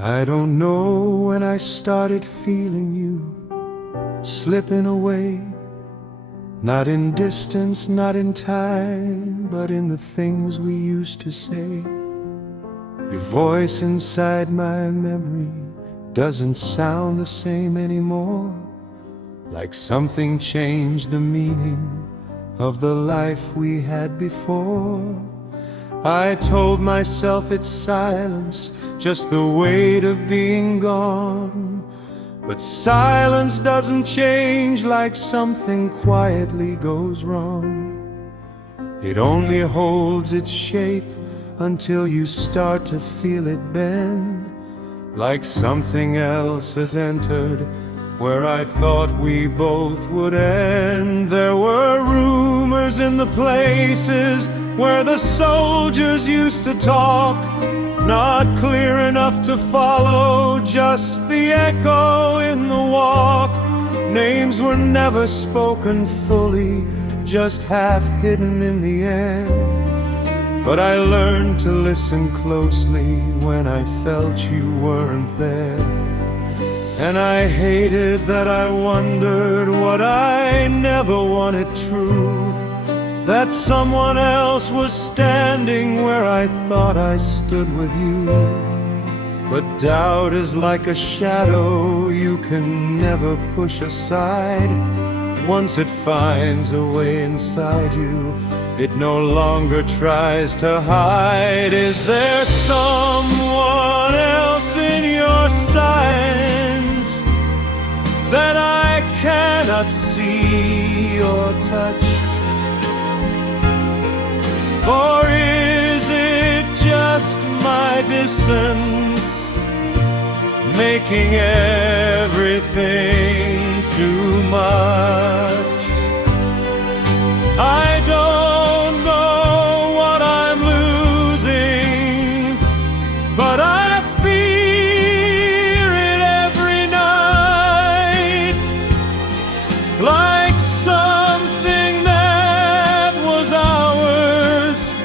I don't know when I started feeling you slipping away, not in distance, not in time, but in the things we used to say. Your voice inside my memory doesn't sound the same anymore, like something changed the meaning of the life we had before. I told myself it's silence, just the weight of being gone. But silence doesn't change like something quietly goes wrong. It only holds its shape until you start to feel it bend, like something else has entered where I thought we both would end. There were rumors in the places where the soldiers used to talk, not clear enough to follow, just the echo in the walk. Names were never spoken fully, just half hidden in the air. But I learned to listen closely when I felt you weren't there. And I hated that I wondered what I never wanted true, that someone else was standing where I thought I stood with you. But doubt is like a shadow you can never push aside. Once it finds a way inside you, it no longer tries to hide. Is there someone else in your signs that I cannot see or touch? Or is it just my distance making everything too much? I don't know what I'm losing, but I fear it every night, like something that was ours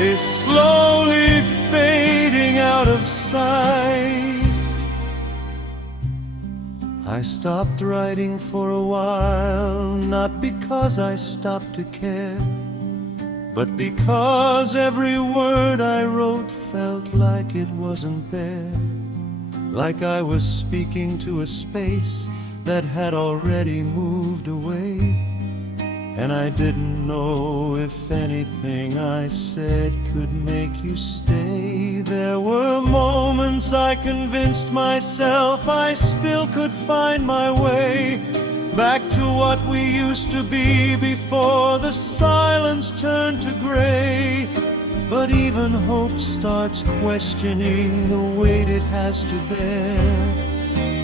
is slowly fading out of sight. I stopped writing for a while, not because I stopped to care, but because every word I wrote felt like it wasn't there, like I was speaking to a space that had already moved away. And I didn't know if anything I said could make you stay. There were moments I convinced myself I still could find my way back to what we used to be before the silence turned to gray. But even hope starts questioning the weight it has to bear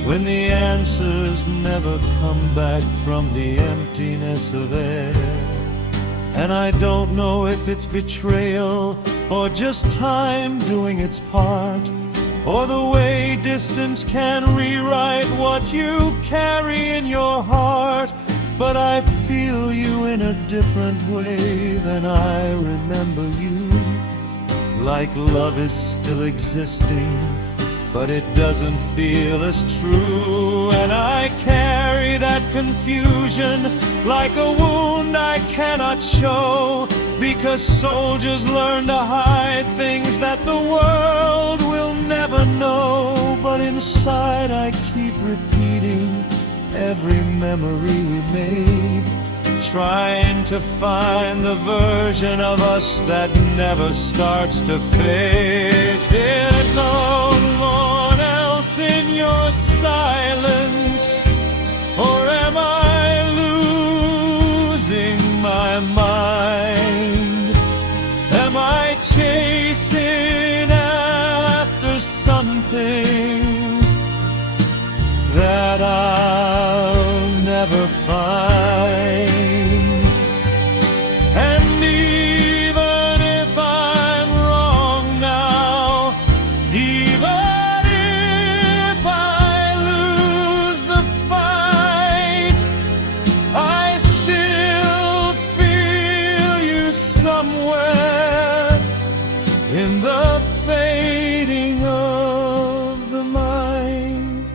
when the answers never come back from the emptiness of air. And I don't know if it's betrayal or just time doing its part, or the way distance can rewrite what you carry in your heart. But I feel you in a different way than I remember you, like love is still existing, but it doesn't feel as true. And I carry that confusion like a wound I cannot show, because soldiers learn to hide things that the world will never know. But inside I keep repeating every memory we made, trying to find the version of us that never starts to fade. Is there no one else in your silence, or am I losing my mind? Am I chasing after something that I'll never find? And even if I'm wrong now, even if I lose the fight, I still feel you somewhere in the fading of the mind.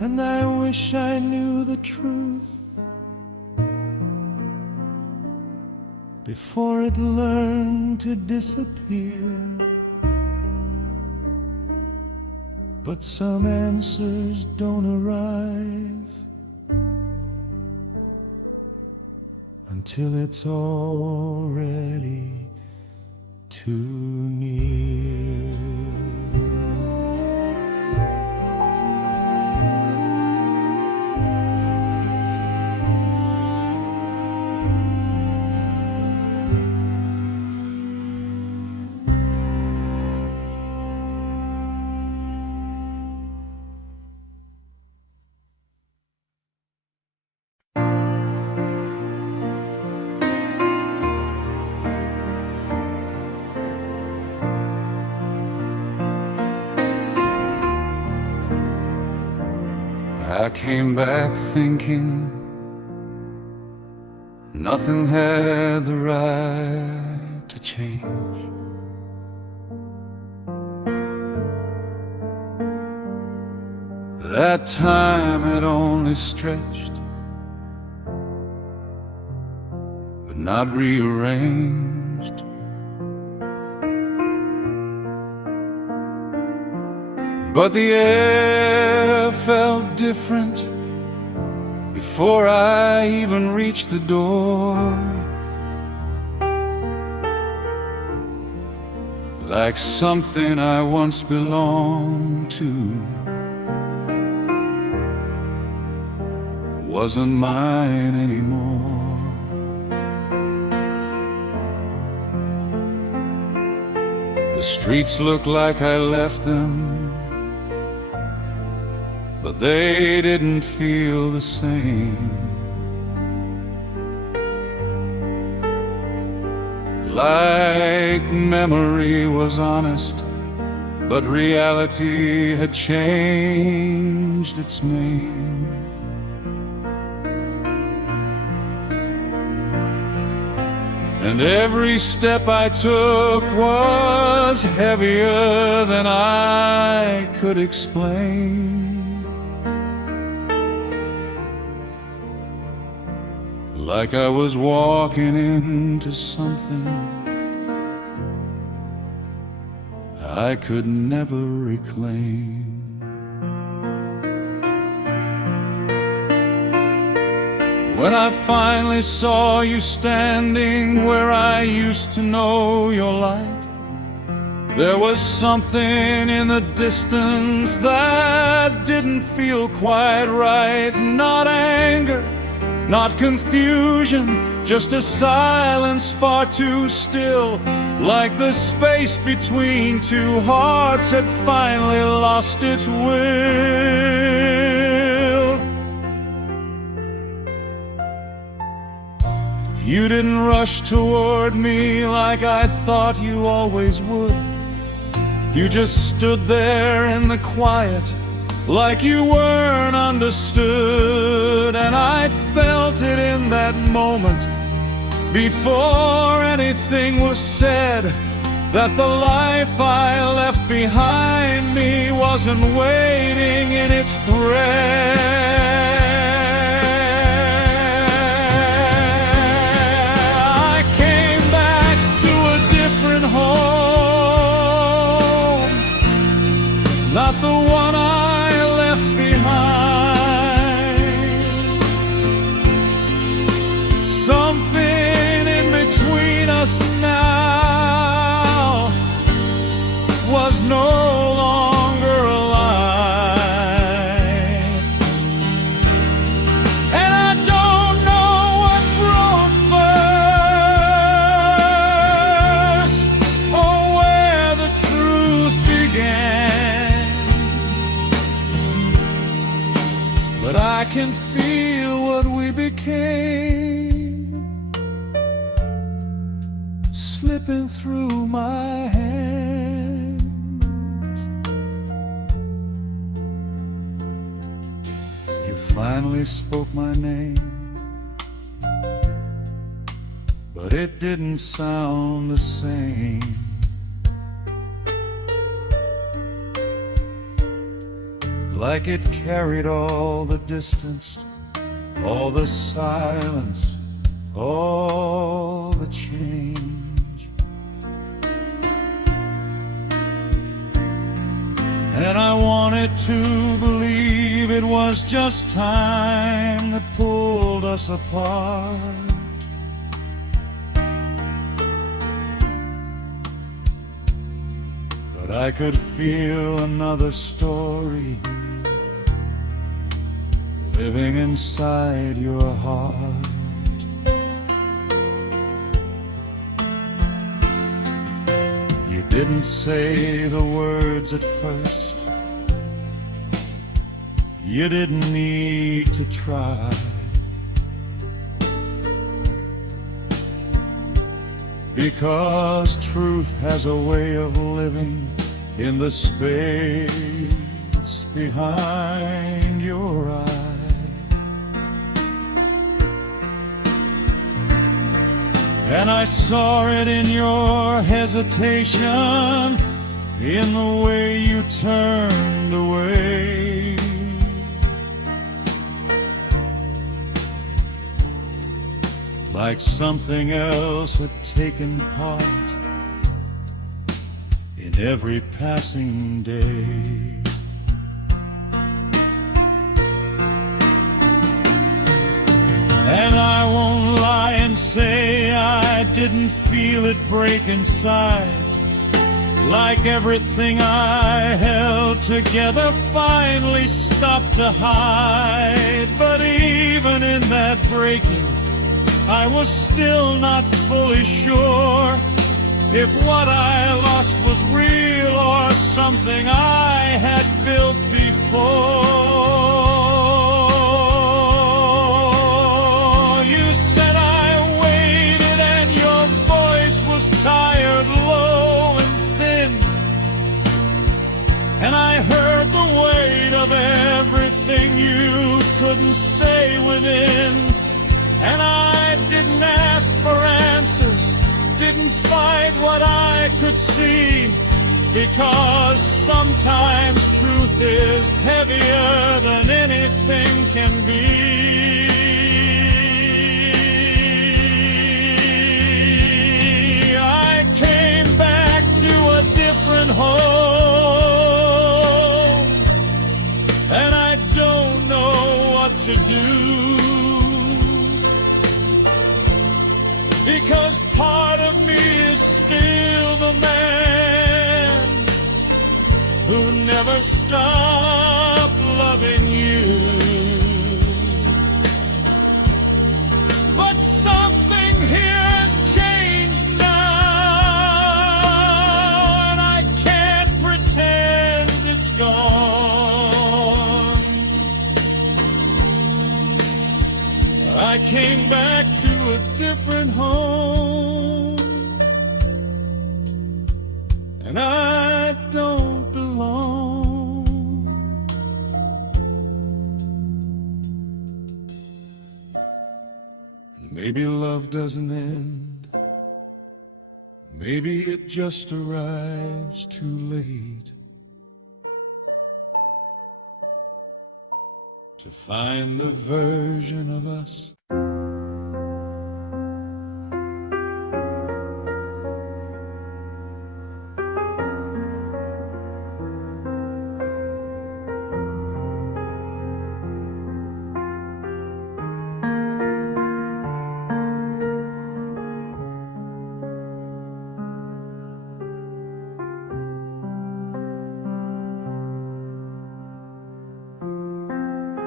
And I wish I knew the truth before it learned to disappear. But some answers don't arrive until it's already too near. I came back thinking nothing had the right to change. That time had only stretched, but not rearranged. But the air felt different before I even reached the door. Like something I once belonged to wasn't mine anymore. The streets looked like I left them, but they didn't feel the same. Like memory was honest, but reality had changed its name. And every step I took was heavier than I could explain. Like I was walking into something I could never reclaim. When I finally saw you standing where I used to know your light, there was something in the distance that didn't feel quite right. Not anger, not confusion, just a silence far too still, like the space between two hearts had finally lost its will. You didn't rush toward me like I thought you always would. You just stood there in the quiet, like you weren't understood. And I felt it in that moment, before anything was said, that the life I left behind me wasn't waiting in its thread. I slipping through my hands. You finally spoke my name, but it didn't sound the same. Like it carried all the distance, all the silence, all the change. And I wanted to believe it was just time that pulled us apart. But I could feel another story living inside your heart. You didn't say the words at first, you didn't need to try. Because truth has a way of living in the space behind your eyes. And I saw it in your hesitation, in the way you turned away. Like something else had taken part in every passing day. And I won't lie and say I didn't feel it break inside, like everything I held together finally stopped to hide. But even in that breaking, I was still not fully sure if what I lost was real or something I had built before. You said I waited and your voice was tired, low and thin, and I heard the weight of everything you couldn't say within. And I didn't ask for answers, didn't fight what I could see, because sometimes truth is heavier than anything can be. I came back to a different home, and I don't know what to do. Because part of me is still the man who never stopped loving you. But something here has changed now, and I can't pretend it's gone. I came back to a different home, and I don't belong. Maybe love doesn't end, maybe it just arrives too late to find the version of us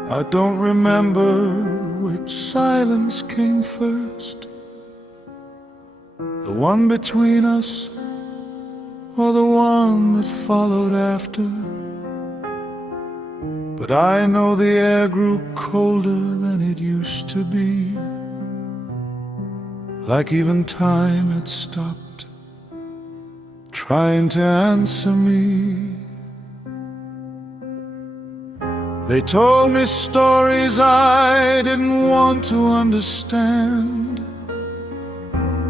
I don't remember which silence came first, the one between us or the one that followed after. But I know the air grew colder than it used to be. like even time had stopped trying to answer me. They told me stories I didn't want to understand,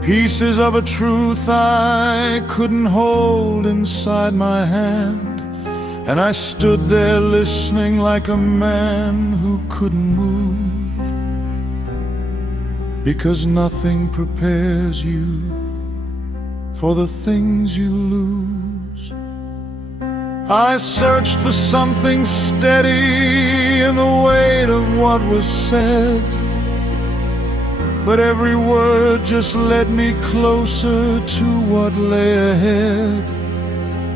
pieces of a truth I couldn't hold inside my hand. And I stood there listening like a man who couldn't move, because nothing prepares you for the things you lose. I searched for something steady in the weight of what was said, but every word just led me closer to what lay ahead.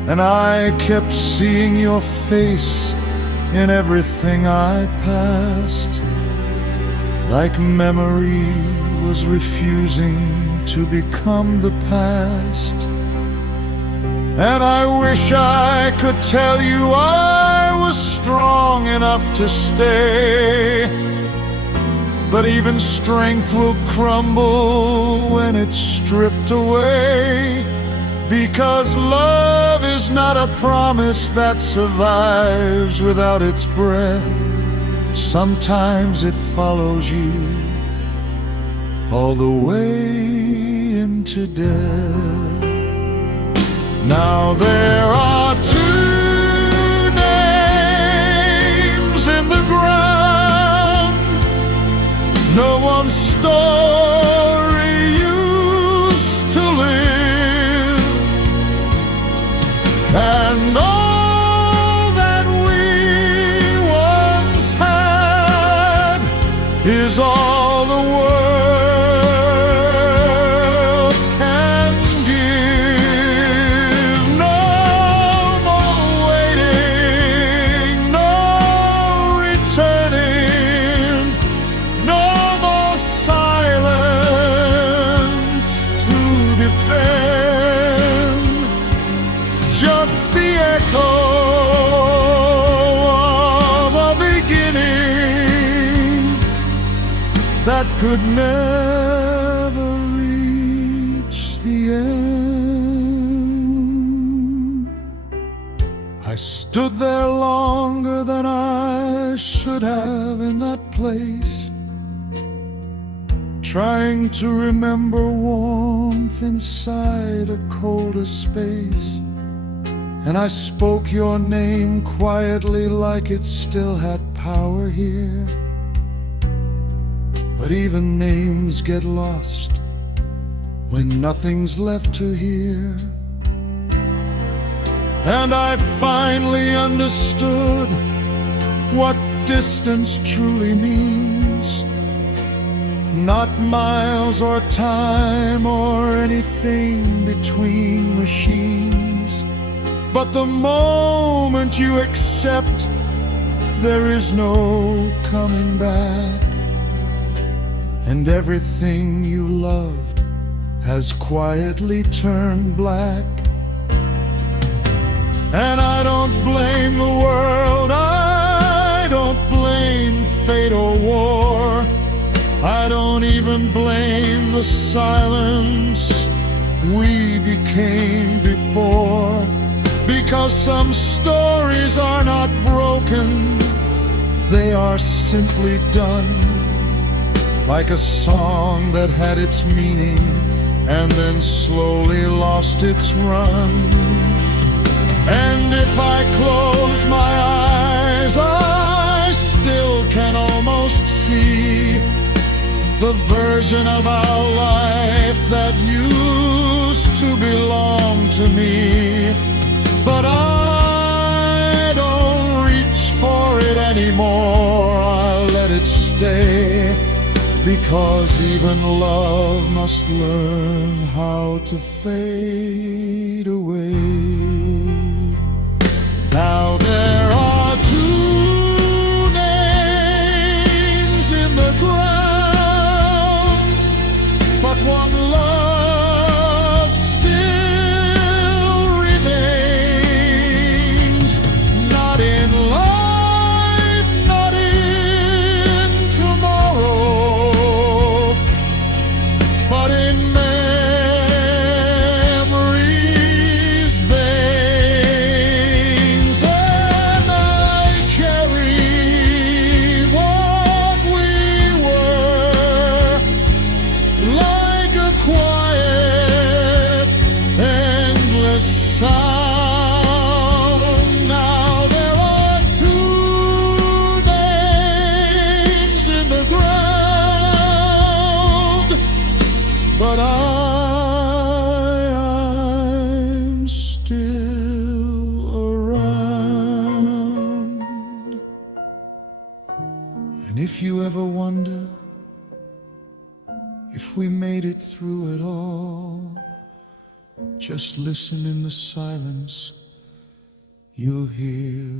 And I kept seeing your face in everything I passed, like memory was refusing to become the past. And I wish I could tell you I was strong enough to stay, but even strength will crumble when it's stripped away. Because love is not a promise that survives without its breath. Sometimes it follows you all the way into death. Now there are two names in the ground. No one's story used to live, and all that we once had is all the world can give. No more waiting, no returning, no more silence to defend. Just the echo of a beginning that could never reach the end. I stood there longer than I should have in that place, trying to remember warmth inside a colder space. And I spoke your name quietly like it still had power here. But even names get lost when nothing's left to hear. And I finally understood what distance truly means. Not miles or time or anything between machines, but the moment you accept there is no coming back, and everything you loved has quietly turned black. And I don't blame the world, I don't blame fate or war, I don't even blame the silence we became before. Because some stories are not broken, they are simply done, like a song that had its meaning and then slowly lost its run. And if I close my eyes, I still can almost see the version of our life that used to belong to me. But I don't reach for it anymore, I let it stay, because even love must learn how to fade away. Now there are two names in the ground, but one love still remains. Not in life, not in tomorrow, but in Just listen in the silence, you'll hear